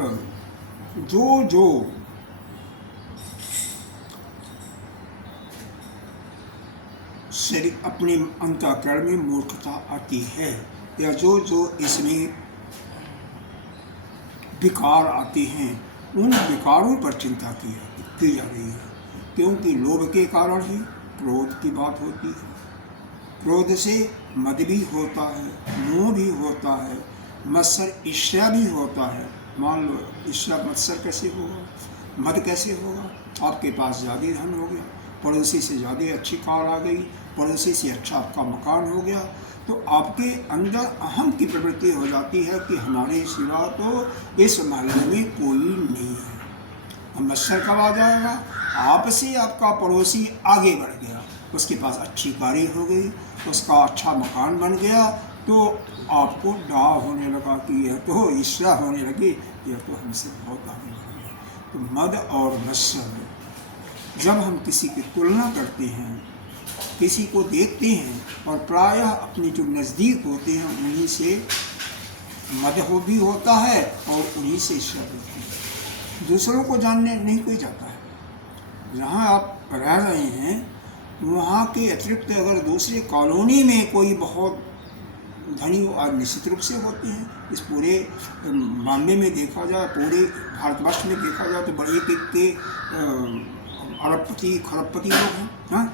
जो शरीर अपने अंतःकरण में मूर्खता आती है, या जो इसमें विकार आते हैं, उन विकारों पर चिंता की जा रही है। क्योंकि लोभ के कारण ही क्रोध की बात होती है, क्रोध से मद भी होता है, मोह भी होता है, मत्सर ईर्ष्या भी होता है। मान लो ईर्ष्या मत्सर कैसे होगा, मद कैसे होगा? आपके पास ज़्यादा धन हो गया, पड़ोसी से ज़्यादा अच्छी कार आ गई, पड़ोसी से अच्छा आपका मकान हो गया, तो आपके अंदर अहम की प्रवृत्ति हो जाती है कि हमारे सिवा तो इस मोहल्ले में कोई नहीं है। मत्सर कब आ जाएगा? आपसे आपका पड़ोसी आगे बढ़ गया, उसके पास अच्छी गाड़ी हो गई, उसका अच्छा मकान बन गया, तो आपको डाह होने लगा कि यह तो ईर्ष्या होने लगी, यह तो हमसे बहुत आगे बढ़ गया। तो मद और मत्सर, जब हम किसी की तुलना करते हैं, किसी को देखते हैं, और प्रायः अपने जो नज़दीक होते हैं उन्हीं से मद हो भी होता है और उन्हीं से ईर्ष्या होती है। दूसरों को जानने नहीं कोई जाता है। जहाँ आप रह रहे हैं वहाँ के अतिरिक्त अगर दूसरी कॉलोनी में कोई बहुत धनी और निश्चित रूप से होते हैं, इस पूरे मामले में देखा जाए, पूरे भारतवर्ष में देखा जाए तो बड़े के अरबपति खरबपति लोग हैं, हाँ।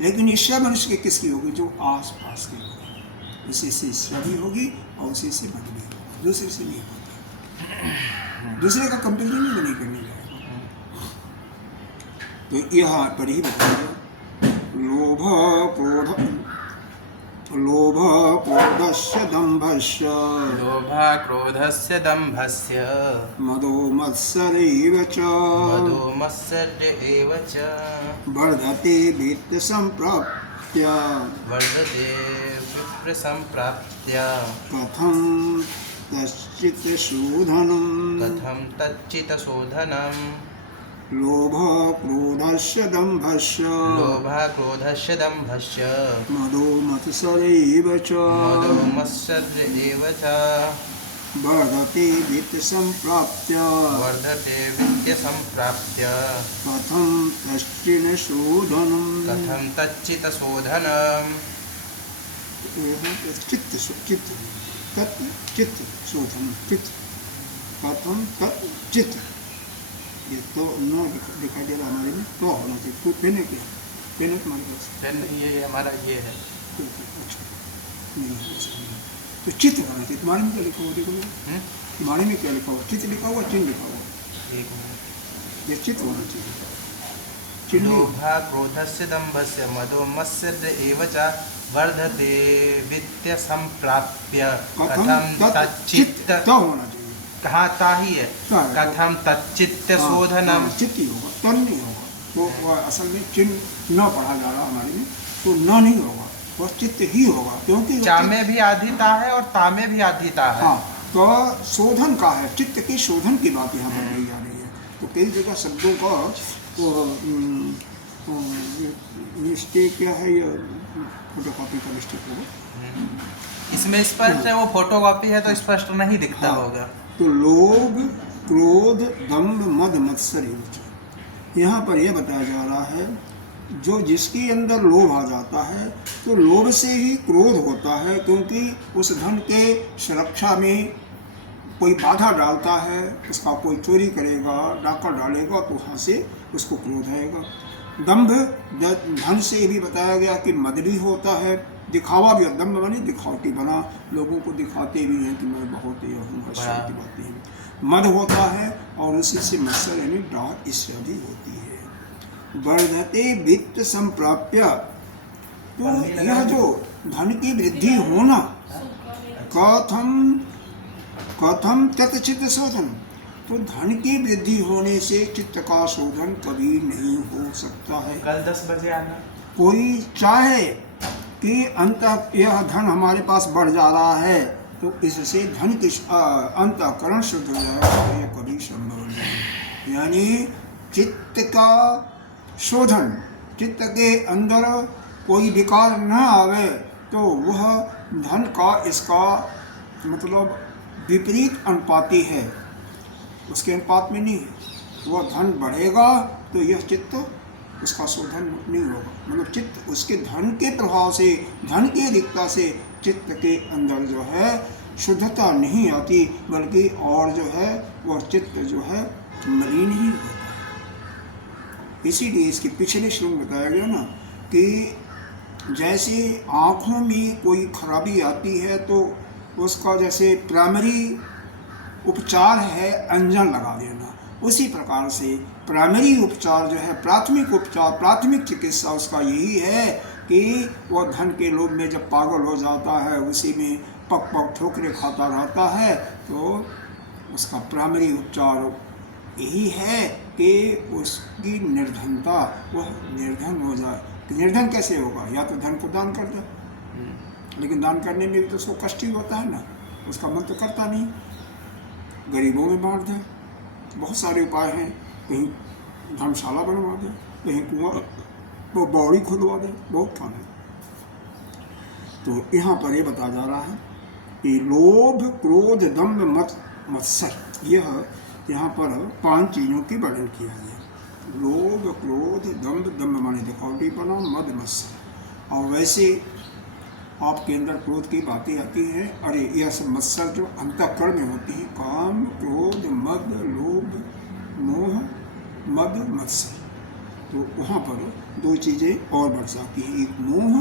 लेकिन ईर्ष्या मनुष्य के किसकी होगी? जो आस पास के लोग, उसी से ईर्ष्या भी होगी और उसी से मद भी होगा, दूसरे से नहीं होता। दूसरे का कंपेरिजन नहीं करने जाएगा। तो यहाँ पर ही बताया, लोभ क्रोधस्य दम्भस्य मदो मत्सर एव च वर्धते वित्त संप्राप्य कथं तच्चित् शोधनम् लोभ क्रोधस्य दम्भस्य मदो मत्सर एव च वर्धते वित्त संप्राप्य कथं तच्चित् शोधनम् चित्त शोधन, कथम तच्चित्, ये तो नो दिखाई दे रहा हमारे में, तो होना चाहिए। कोई पेन है क्या? पेन है तुम्हारे पास? पेन ये हमारा ये है। अच्छा नहीं, तो चित्त होना चाहिए। तुम्हारे में क्या लिखा हुआ? देखो तुम्हारे में क्या लिखा हुआ? चित्त लिखा हुआ, चिन्ह लिखा हुआ? ये चित्त होना चाहिए। लोभा क्रोधस्य दम्भस्य मदो मत्सर एव च वर्धते वित्त संप्राप्य कथम तच्चित् होना चाहिए। कहाँ ता ही है, कथम तच्चित् शोधनम, चित्त ही होगा, तन नहीं होगा। तो वह असल में चिन्ह न पढ़ा जा रहा हमारे में, तो न नहीं होगा, वह चित्त ही होगा। क्योंकि चा में भी आधिता है और ता में भी आधिता है। हाँ, तो शोधन का है, चित्त के शोधन की बात यहाँ पर कही जा रही है। तो कई जगह शब्दों का मिस्टेक क्या है, या फोटोकॉपी का मिस्टेक होगा। इसमें स्पष्ट है, वो फोटोकॉपी है तो स्पष्ट नहीं दिखता होगा। तो लोभ क्रोध दम्भ मद मत्सर, यहाँ पर यह बताया जा रहा है, जो जिसके अंदर लोभ आ जाता है तो लोभ से ही क्रोध होता है, क्योंकि उस धन के सुरक्षा में कोई बाधा डालता है, उसका कोई चोरी करेगा, डाका डालेगा, तो वहाँ से उसको क्रोध आएगा। दम्भ धन से भी बताया गया कि मद भी होता है, दिखावा भी, दम्भ बने दिखावटी बना, लोगों को दिखाते भी हैं कि मैं बहुत यह हूँ, की बातें हैं। मद होता है और उसी से मत्सर यानी डाह ईर्ष्या भी होती है। वर्धते वित्त संप्राप्य, तो यह जो धन की वृद्धि होना, कथम तच्चित् शोधन, तो धन की वृद्धि होने से चित्त का शोधन कभी नहीं हो सकता है। कल 10 बजे आना। कोई चाहे कि यह धन हमारे पास बढ़ जा रहा है, तो इससे धन की अंतःकरण शुद्ध हो जाएगा, तो यह कभी संभव नहीं। यानी चित्त का शोधन, चित्त के अंदर कोई विकार न आवे, तो वह धन का इसका मतलब विपरीत अनुपाती है, उसके अनुपात में नहीं है। वह धन बढ़ेगा तो यह चित्त उसका शोधन नहीं होगा, मतलब चित्त उसके धन के प्रभाव से, धन की अधिकता से चित्त के अंदर जो है शुद्धता नहीं आती, बल्कि और जो है वह चित्त जो है मलिन ही होता है। इसीलिए इसके पिछले श्लोक में बताया गया ना कि जैसे आँखों में कोई खराबी आती है तो उसका जैसे प्राइमरी उपचार है अंजन लगा देना, उसी प्रकार से प्राइमरी उपचार जो है, प्राथमिक उपचार, प्राथमिक चिकित्सा उसका यही है कि वह धन के लोभ में जब पागल हो जाता है, उसी में पक पक ठोकरे खाता रहता है, तो उसका प्राइमरी उपचार यही है कि उसकी निर्धनता, वह निर्धन हो जाए। निर्धन कैसे होगा? या तो धन को दान कर दे, लेकिन दान करने में भी तो उसको कष्ट ही होता है ना, उसका मन तो करता नहीं। गरीबों में बांट दे, बहुत सारे उपाय हैं, कहीं धर्मशाला बनवा दे, कहीं कुआं वो बौड़ी खुदवा दे, बहुत काम है। तो यहाँ पर ये बताया जा रहा है कि लोभ, क्रोध, दंभ, मत्सर, यह यहाँ पर 5 चीज़ों की वर्णन किया गया। लोभ, क्रोध, दंभ माने दिखावटीपना, मद, मत्सर। और वैसे आपके अंदर क्रोध की बातें आती हैं, अरे यह सब मत्सर जो अंतःकरण में होती हैं, काम, क्रोध, मद, लोभ, मोह, मद, मत्सर। तो वहाँ पर 2 चीज़ें और बढ़ जाती हैं, एक मोह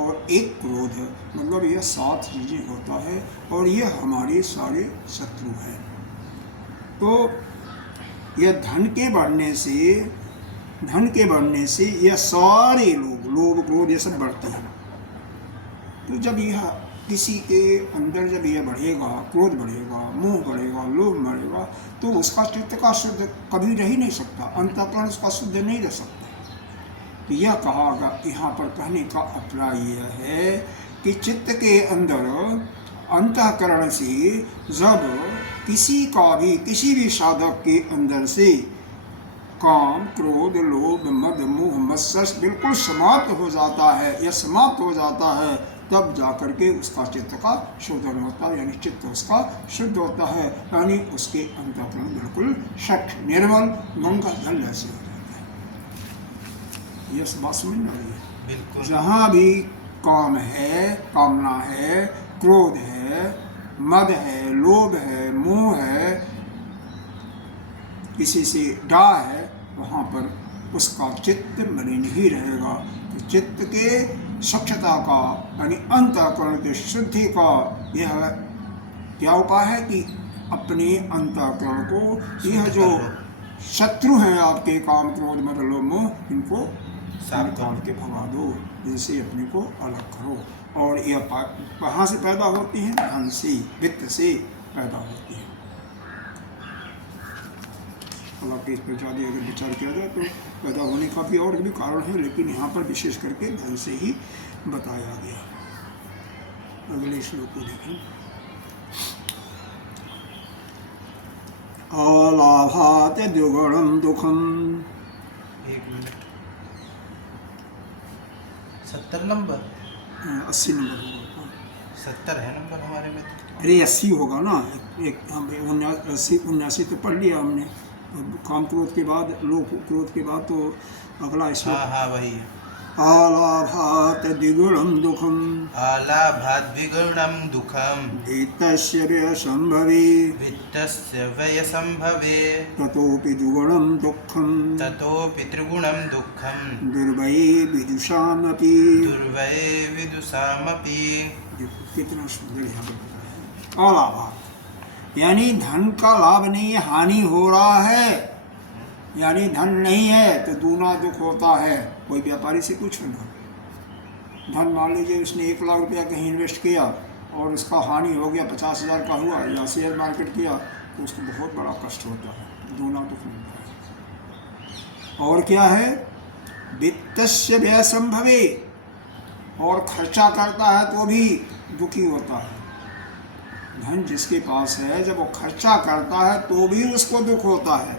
और एक क्रोध, मतलब यह 7 चीज़ें होता है, और यह हमारे सारे शत्रु हैं। तो यह धन के बढ़ने से यह सारे लोग, लोभ, क्रोध, ये सब बढ़ते हैं। तो जब यह किसी के अंदर जब यह बढ़ेगा, क्रोध बढ़ेगा, मोह बढ़ेगा, लोभ बढ़ेगा, तो उसका चित्त का शुद्ध कभी रह ही नहीं सकता, अंतःकरण उसका शुद्ध नहीं रह सकता। तो यह कहा यहाँ पर कहने का अभिप्राय यह है कि चित्त के अंदर अंतःकरण से जब किसी भी साधक के अंदर से काम, क्रोध, लोभ, मद, मोह, मत्सर बिल्कुल समाप्त हो जाता है, यह समाप्त हो जाता है, तब जाकर के उसका चित्त का शोधन होता है, यानी चित्त उसका शुद्ध होता है, यानी उसके अंतःकरण बिल्कुल स्वच्छ, निर्मल, गंगा जल जैसे हो जाता है। यह बात समझ में आ रही है? बिल्कुल। जहाँ भी काम है, कामना है, क्रोध है, मद है, लोभ है, मोह है, किसी से डाह है, वहाँ पर उसका चित्त मलिन ही रहेगा। तो चित्त के स्वच्छता का, यानी अंतःकरण के शुद्धि का यह क्या उपाय है कि अपने अंतःकरण को, यह जो शत्रु हैं आपके काम, क्रोध, मद, लोभ, मोह, इनको निकाल के भगा दो, इनसे अपने को अलग करो। और यह कहाँ से पैदा होती हैं? धन से, वित्त से पैदा होती है। अल्लाह के इस पर ज़्यादा अगर विचार किया जाए तो पैदा होने का भी और भी कारण है, लेकिन यहाँ पर विशेष करके धन से ही बताया गया। अगले श्लोक को देखें। अलाभात द्विगुणं दुःखम्। 1 मिनट। 70 नंबर, 80 नंबर होगा। 70 है नंबर हमारे में। अरे 80 होगा ना, एक हम 79 तो पढ़ लिया हमने। काम क्रोध के बाद, लोभ क्रोध के बाद तो अगला श्लोक। हाँ वही है। आलाभात द्विगुणं दुःखम्। आलाभात द्विगुणं दुःखम्। वित्तस्य व्यसंभवे। वित्तस्य व्यसंभवे। ततोऽपि द्विगुणं दुःखम्। ततोऽपि त्रिगुणं दुःखम्। दुर्वये विदुषामपि। दुर्वये विदुषामपि। कितना सुंदर यहाँ पर बताया है। अलाभात यानी धन का लाभ नहीं है, हानि हो रहा है, यानी धन नहीं है तो दूना दुख होता है। कोई व्यापारी से पूछो ना, धन मान लीजिए उसने 1 लाख रुपया कहीं इन्वेस्ट किया और उसका हानि हो गया, 50,000 का हुआ, या शेयर मार्केट किया, तो उसको बहुत बड़ा कष्ट होता है, दूना दुख मिलता है। और क्या है? वित्तस्य व्यसंभवे, और खर्चा करता है तो भी दुखी होता है। धन जिसके पास है जब वो खर्चा करता है तो भी उसको दुख होता है।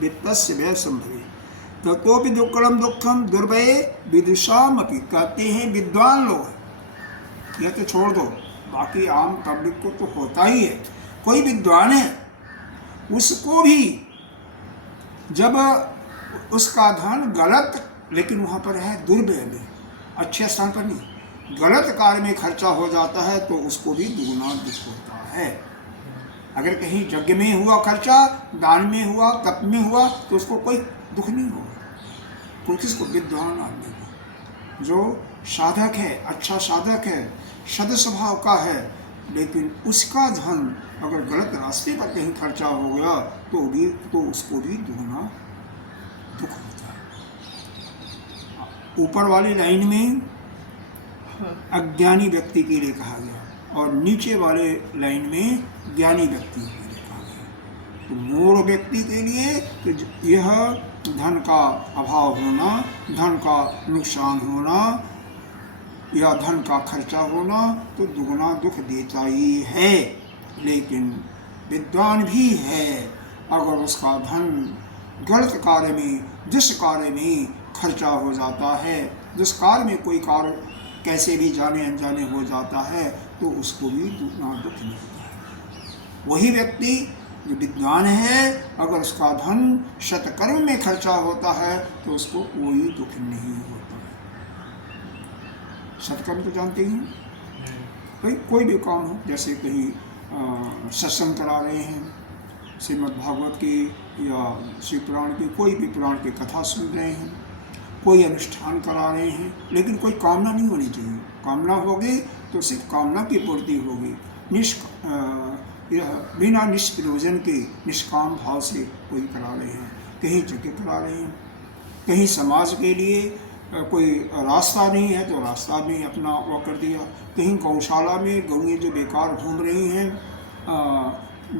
वित्तस्य व्यय संभवी ततो भी दुखम दुर्भय विदुषाम अपि, कहते हैं विद्वान लोग, यह तो छोड़ दो, बाकी आम पब्लिक को तो होता ही है। कोई विद्वान है उसको भी जब उसका धन गलत, लेकिन वहाँ पर है दुर्व्यय में, अच्छे स्थान पर नहीं, गलत कार्य में खर्चा हो जाता है तो उसको भी दुगुना दुख होता है। अगर कहीं यज्ञ में हुआ खर्चा, दान में हुआ, तप में हुआ, तो उसको कोई दुख नहीं होगा। कोई किसको? विद्वान आदमी को, जो साधक है, अच्छा साधक है, सद स्वभाव का है, लेकिन उसका धन अगर गलत रास्ते पर कहीं खर्चा हो गया तो उसको भी दुगना दुख होता है। ऊपर वाली लाइन में अज्ञानी व्यक्ति के लिए कहा गया और नीचे वाले लाइन में ज्ञानी व्यक्ति के लिए कहा गया। तो मूढ़ व्यक्ति के लिए तो यह धन का अभाव होना, धन का नुकसान होना या धन का खर्चा होना तो दुगना दुख देता ही है। लेकिन विद्वान भी है, अगर उसका धन गलत कार्य में, जिस कार्य में खर्चा हो जाता है, जिस कार्य में कोई कार्य कैसे भी जाने अनजाने हो जाता है तो उसको भी दुगना दुख मिलता है। वही व्यक्ति जो विद्वान है, अगर उसका धन सत्कर्म में खर्चा होता है तो उसको कोई दुख नहीं होता है। सत्कर्म तो जानते ही हैं, भाई कोई भी काम हो, जैसे कहीं सत्संग करा रहे हैं, श्रीमद् भागवत की या शिव पुराण की, कोई भी पुराण की कथा सुन रहे हैं, कोई अनुष्ठान करा रहे हैं, लेकिन कोई कामना नहीं होनी चाहिए। कामना होगी तो सिर्फ कामना की पूर्ति होगी, बिना निष्प्रयोजन के निष्काम भाव से कोई करा रहे हैं। कहीं यज्ञ करा रहे हैं, कहीं समाज के लिए कोई रास्ता नहीं है तो रास्ता में अपना वो कर दिया, कहीं गौशाला में गौएं जो बेकार घूम रही हैं,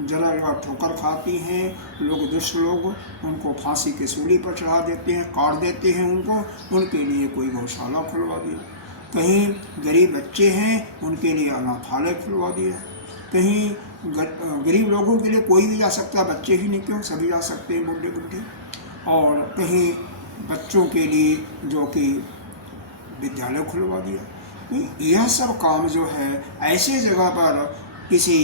जरा जरा ठोकर खाती हैं, लोग दुष्ट लोग उनको फांसी के सूली पर चढ़ा देते हैं, काट देते हैं उनको, उनके लिए कोई गौशाला खुलवा दिया। कहीं गरीब बच्चे हैं उनके लिए अनाथालय खुलवा दिया। कहीं गरीब लोगों के लिए कोई भी जा सकता है, बच्चे ही नहीं क्यों, सभी जा सकते हैं, बूढ़े बूढ़े। और कहीं बच्चों के लिए जो कि विद्यालय खुलवा दिया। तो यह सब काम जो है ऐसे जगह पर किसी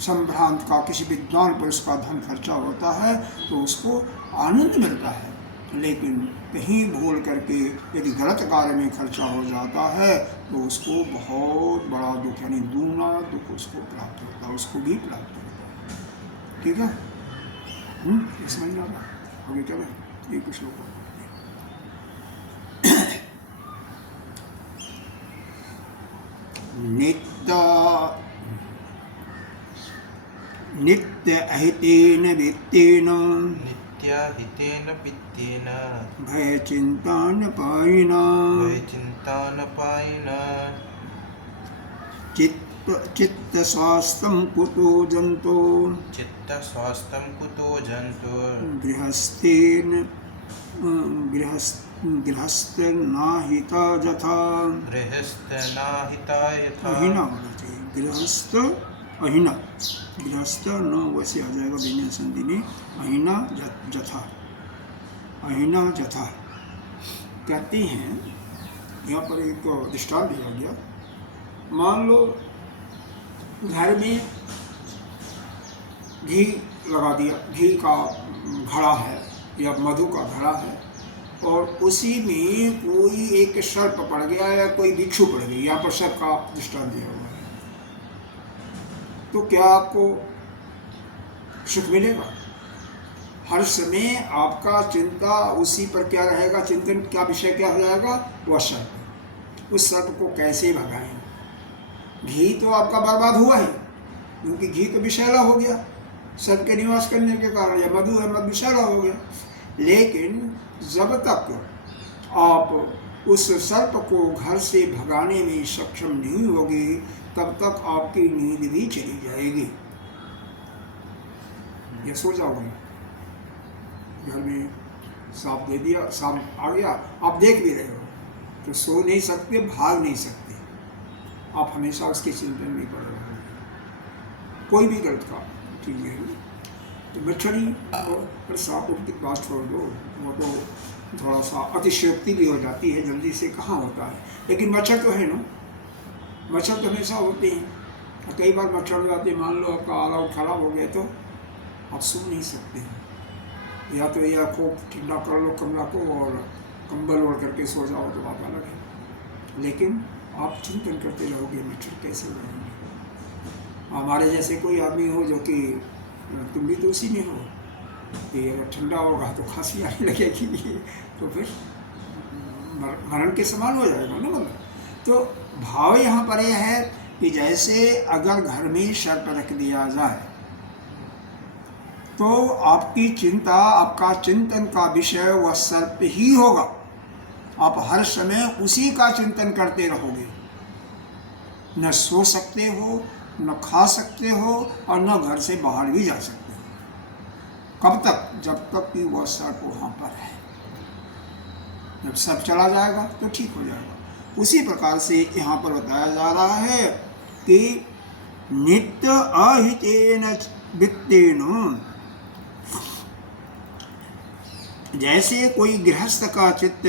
संभ्रांत का, किसी विद्वान पर उसका धन खर्चा होता है तो उसको आनंद मिलता है। लेकिन कहीं भूल करके यदि गलत कार्य में खर्चा हो जाता है तो उसको बहुत बड़ा दुख, यानी दूना दुख उसको प्राप्त होता है, उसको भी प्राप्त होता है। ठीक है, समझ में आ रहा? आगे चले, ये कुछ लोग नित्य अहितेन वित्तेन, नित्याहितेन वित्तेन, भय चिंता न पायिना, भय चिंता न पायिना, चित्त स्वास्थ्यं कुतो जंतो, चित्त स्वास्थ्यं कुतो जंतो, गृहस्थ नाहिता यथा, गृहस्थ नाहिता यथा, अहिना होना चाहिए, गृहस्थ अहिना, गृहस्थ न वैसे आ जाएगा बिना संधि में, अहिना जथा, अहिना जथा। कहते हैं यहाँ पर एक दृष्टांत दिया गया। मान लो घर में घी लगा दिया, घी का घड़ा है या मधु का घड़ा है, और उसी में कोई एक सर्प पड़ गया या कोई बिच्छू पड़ गई, यहाँ पर सर्प का दृष्टांत दिया हुआ है, तो क्या आपको सुख मिलेगा? हर समय आपका चिंता उसी पर क्या रहेगा, चिंतन क्या विषय क्या हो जाएगा? वह सर्प। उस सर्प को कैसे भगाएं? घी तो आपका बर्बाद हुआ ही, क्योंकि घी तो विषैला हो गया सर्प के निवास करने के कारण, या मधु है, मधु विषैला हो गया। लेकिन जब तक आप उस सर्प को घर से भगाने में सक्षम नहीं होगे तब तक आपकी नींद भी चली जाएगी। ये सो जाओगे, घर में सांप दे दिया, सांप आ गया, आप देख भी रहे हो, तो सो नहीं सकते, भाग नहीं सकते, आप हमेशा उसके चिंतन में पड़े रहोगे। कोई भी गलत काम ठीक है तो मच्छरी और सांप की बात छोड़ दो, वो तो थोड़ा सा अतिशयोक्ति भी हो जाती है, जल्दी से कहाँ होता है, लेकिन मच्छर तो है ना, मच्छर तो हमेशा होते हैं। कई बार मच्छर हो जाते हैं, मान लो आपका ऑल आउट खराब हो गया तो आप सो नहीं सकते हैं, या तो या खूब ठंडा कर लो कमरा को और कंबल ओढ़ करके सो जाओ तो बात अलग है, लेकिन आप चिंतन करते रहोगे मच्छर कैसे रहेंगे। हमारे जैसे कोई आदमी हो जो कि तुम भी तो उसी में हो कि अगर ठंडा होगा तो खांसी आने लगेगी तो फिर मरण के समान हो जाएगा ना। मतलब तो भाव यहाँ पर यह है कि जैसे अगर घर में सर्प रख दिया जाए तो आपकी चिंता, आपका चिंतन का विषय वह सर्प ही होगा, आप हर समय उसी का चिंतन करते रहोगे, न सो सकते हो, न खा सकते हो और न घर से बाहर भी जा सकते हो। कब तक? जब तक कि वह सर्प वहाँ पर है। जब सर्प चला जाएगा तो ठीक हो जाएगा। उसी प्रकार से यहाँ पर बताया जा रहा है कि नित्य अहितेन वित्तेन, जैसे कोई गृहस्थ का चित्त,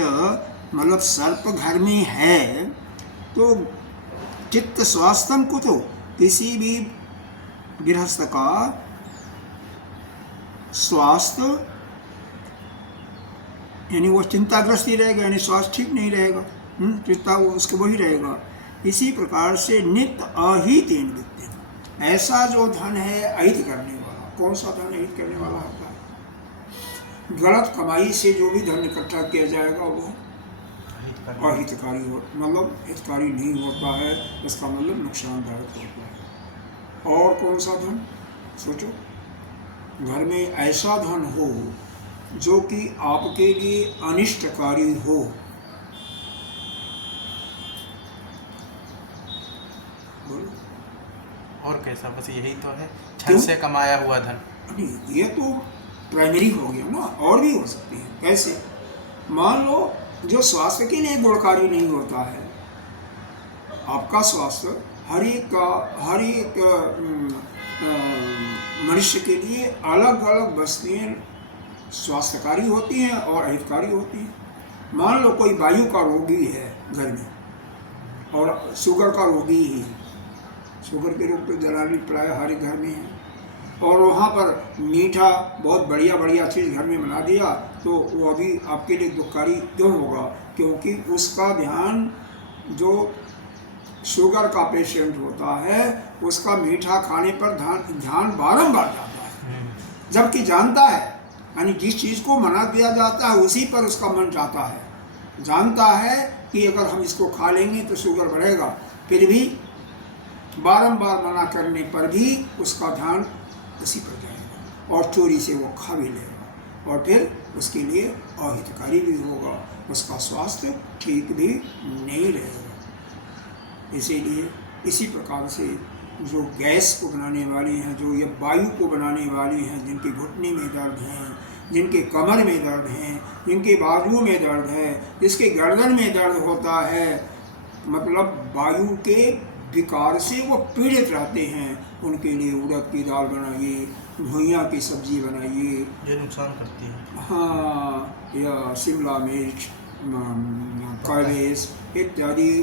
मतलब सर्प घर में है तो चित्त स्वास्थ्यम कुतो, किसी भी गृहस्थ का स्वास्थ्य यानी वो चिंताग्रस्त ही रहेगा, यानी स्वास्थ्य ठीक नहीं रहेगा, चिंता वो उसके वही रहेगा। इसी प्रकार से नित्य अहितेन वित्तेन, ऐसा जो धन है अहित करने वाला, कौन सा धन अहित करने वाला होता है? गलत कमाई से जो भी धन इकट्ठा किया जाएगा वो अहितकारी हो, मतलब हितकारी नहीं होता है, इसका मतलब नुकसानदायक होता है। और कौन सा धन? सोचो, घर में ऐसा धन हो जो कि आपके लिए अनिष्टकारी हो, बोलो। और कैसा? बस यही तो है, छल से कमाया हुआ धन। नहीं, ये तो प्राइमरी हो गया ना, और भी हो सकती है। कैसे? मान लो जो स्वास्थ्य के लिए गुणकारी नहीं होता है, आपका स्वास्थ्य हर एक मनुष्य के लिए अलग अलग वस्तुएं स्वास्थ्यकारी होती हैं और अहितकारी होती हैं। मान लो कोई वायु का रोगी है घर में और शुगर का रोगी ही, शुगर के रोग तो जलानी प्राय हर एक घर में है, और वहाँ पर मीठा बहुत बढ़िया बढ़िया चीज़ घर में बना दिया तो वो अभी आपके लिए दुखकारी क्यों होगा? क्योंकि उसका ध्यान, जो शुगर का पेशेंट होता है उसका मीठा खाने पर ध्यान बारंबार जाता है, जबकि जानता है, यानी जिस चीज़ को मना किया जाता है उसी पर उसका मन जाता है, जानता है कि अगर हम इसको खा लेंगे तो शुगर बढ़ेगा, फिर भी बारंबार मना करने पर भी उसका ध्यान उसी पर जाएगा और चोरी से वो खा भी लेगा और फिर उसके लिए अहितकारी भी होगा, उसका स्वास्थ्य ठीक भी नहीं रहेगा। इसीलिए इसी प्रकार से जो गैस को बनाने वाली हैं, जो ये वायु को बनाने वाली हैं, जिनके घुटने में दर्द हैं, जिनके कमर में दर्द हैं, जिनके बाजुओं में दर्द है, जिसके गर्दन में दर्द होता है, मतलब वायु के विकार से वो पीड़ित रहते हैं, उनके लिए उड़द की दाल बनाइए, घुइयाँ की सब्जी बनाइए, ये नुकसान करती है। हाँ, या शिमला मिर्च, कैबेज इत्यादि,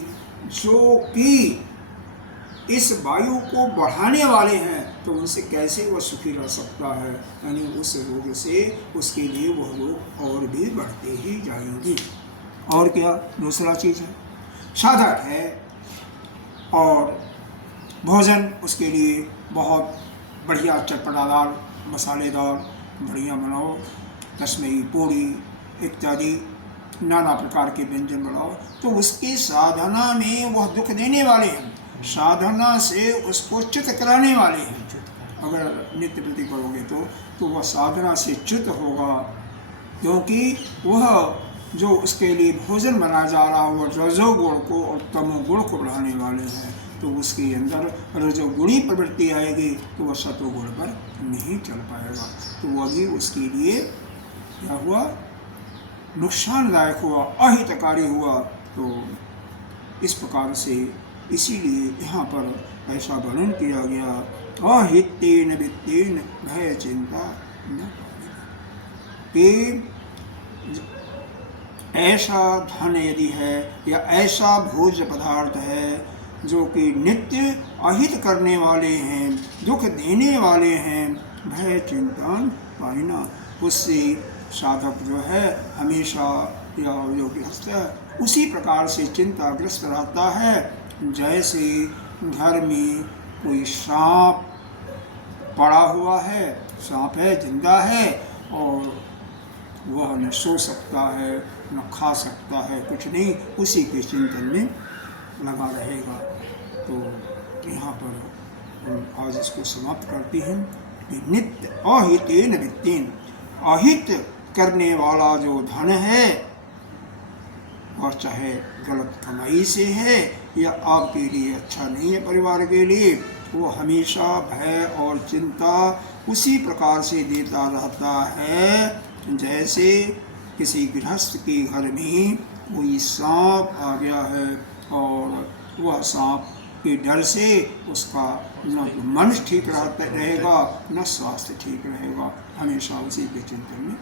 जो कि इस वायु को बढ़ाने वाले हैं, तो उनसे कैसे वह सुखी रह सकता है? यानी उस रोग से उसके लिए वह रोग और भी बढ़ते ही जाएंगे। और क्या दूसरा चीज़ है, साधक है और भोजन उसके लिए बहुत बढ़िया चटपटादार मसालेदार बढ़िया बनाओ, तस्मई पूड़ी इत्यादि नाना प्रकार के व्यंजन बनाओ, तो उसकी साधना में वह दुख देने वाले हैं, साधना से उसको च्युत कराने वाले हैं। अगर नित्य प्रति करोगे तो वह साधना से च्युत होगा, क्योंकि वह जो उसके लिए भोजन बनाया जा रहा है वह रजोगुण को और तमोगुण को बढ़ाने वाले हैं, तो उसके अंदर रजोगुणी प्रवृत्ति आएगी तो वह सतोगुण पर नहीं चल पाएगा, तो वह भी उसके लिए क्या हुआ? नुकसानदायक हुआ, अहितकारी हुआ। तो इस प्रकार से इसीलिए यहाँ पर ऐसा वर्णन किया गया, अहितेन वित्तेन भय चिंता न कि ऐसा धन यदि है या ऐसा भोज्य पदार्थ है जो कि नित्य अहित करने वाले हैं, दुख देने वाले हैं, भय चिंता पाइना, उससे साधक जो है हमेशा या जो गृहस्थ है उसी प्रकार से चिंताग्रस्त रहता है जैसे घर में कोई सांप पड़ा हुआ है, सांप है, जिंदा है और वह न सो सकता है न खा सकता है, कुछ नहीं, उसी के चिंतन में लगा रहेगा। तो यहाँ पर हम आज इसको समाप्त करते हैं कि नित्य अहितेन वित्तेन, अहित करने वाला जो धन है और चाहे गलत कमाई से है या आपके लिए अच्छा नहीं है परिवार के लिए, वो हमेशा भय और चिंता उसी प्रकार से देता रहता है जैसे किसी गृहस्थ के घर में कोई सांप आ गया है और वह सांप के डर से उसका न मन ठीक रहेगा न स्वास्थ्य ठीक रहेगा, हमेशा उसी के चिंतन में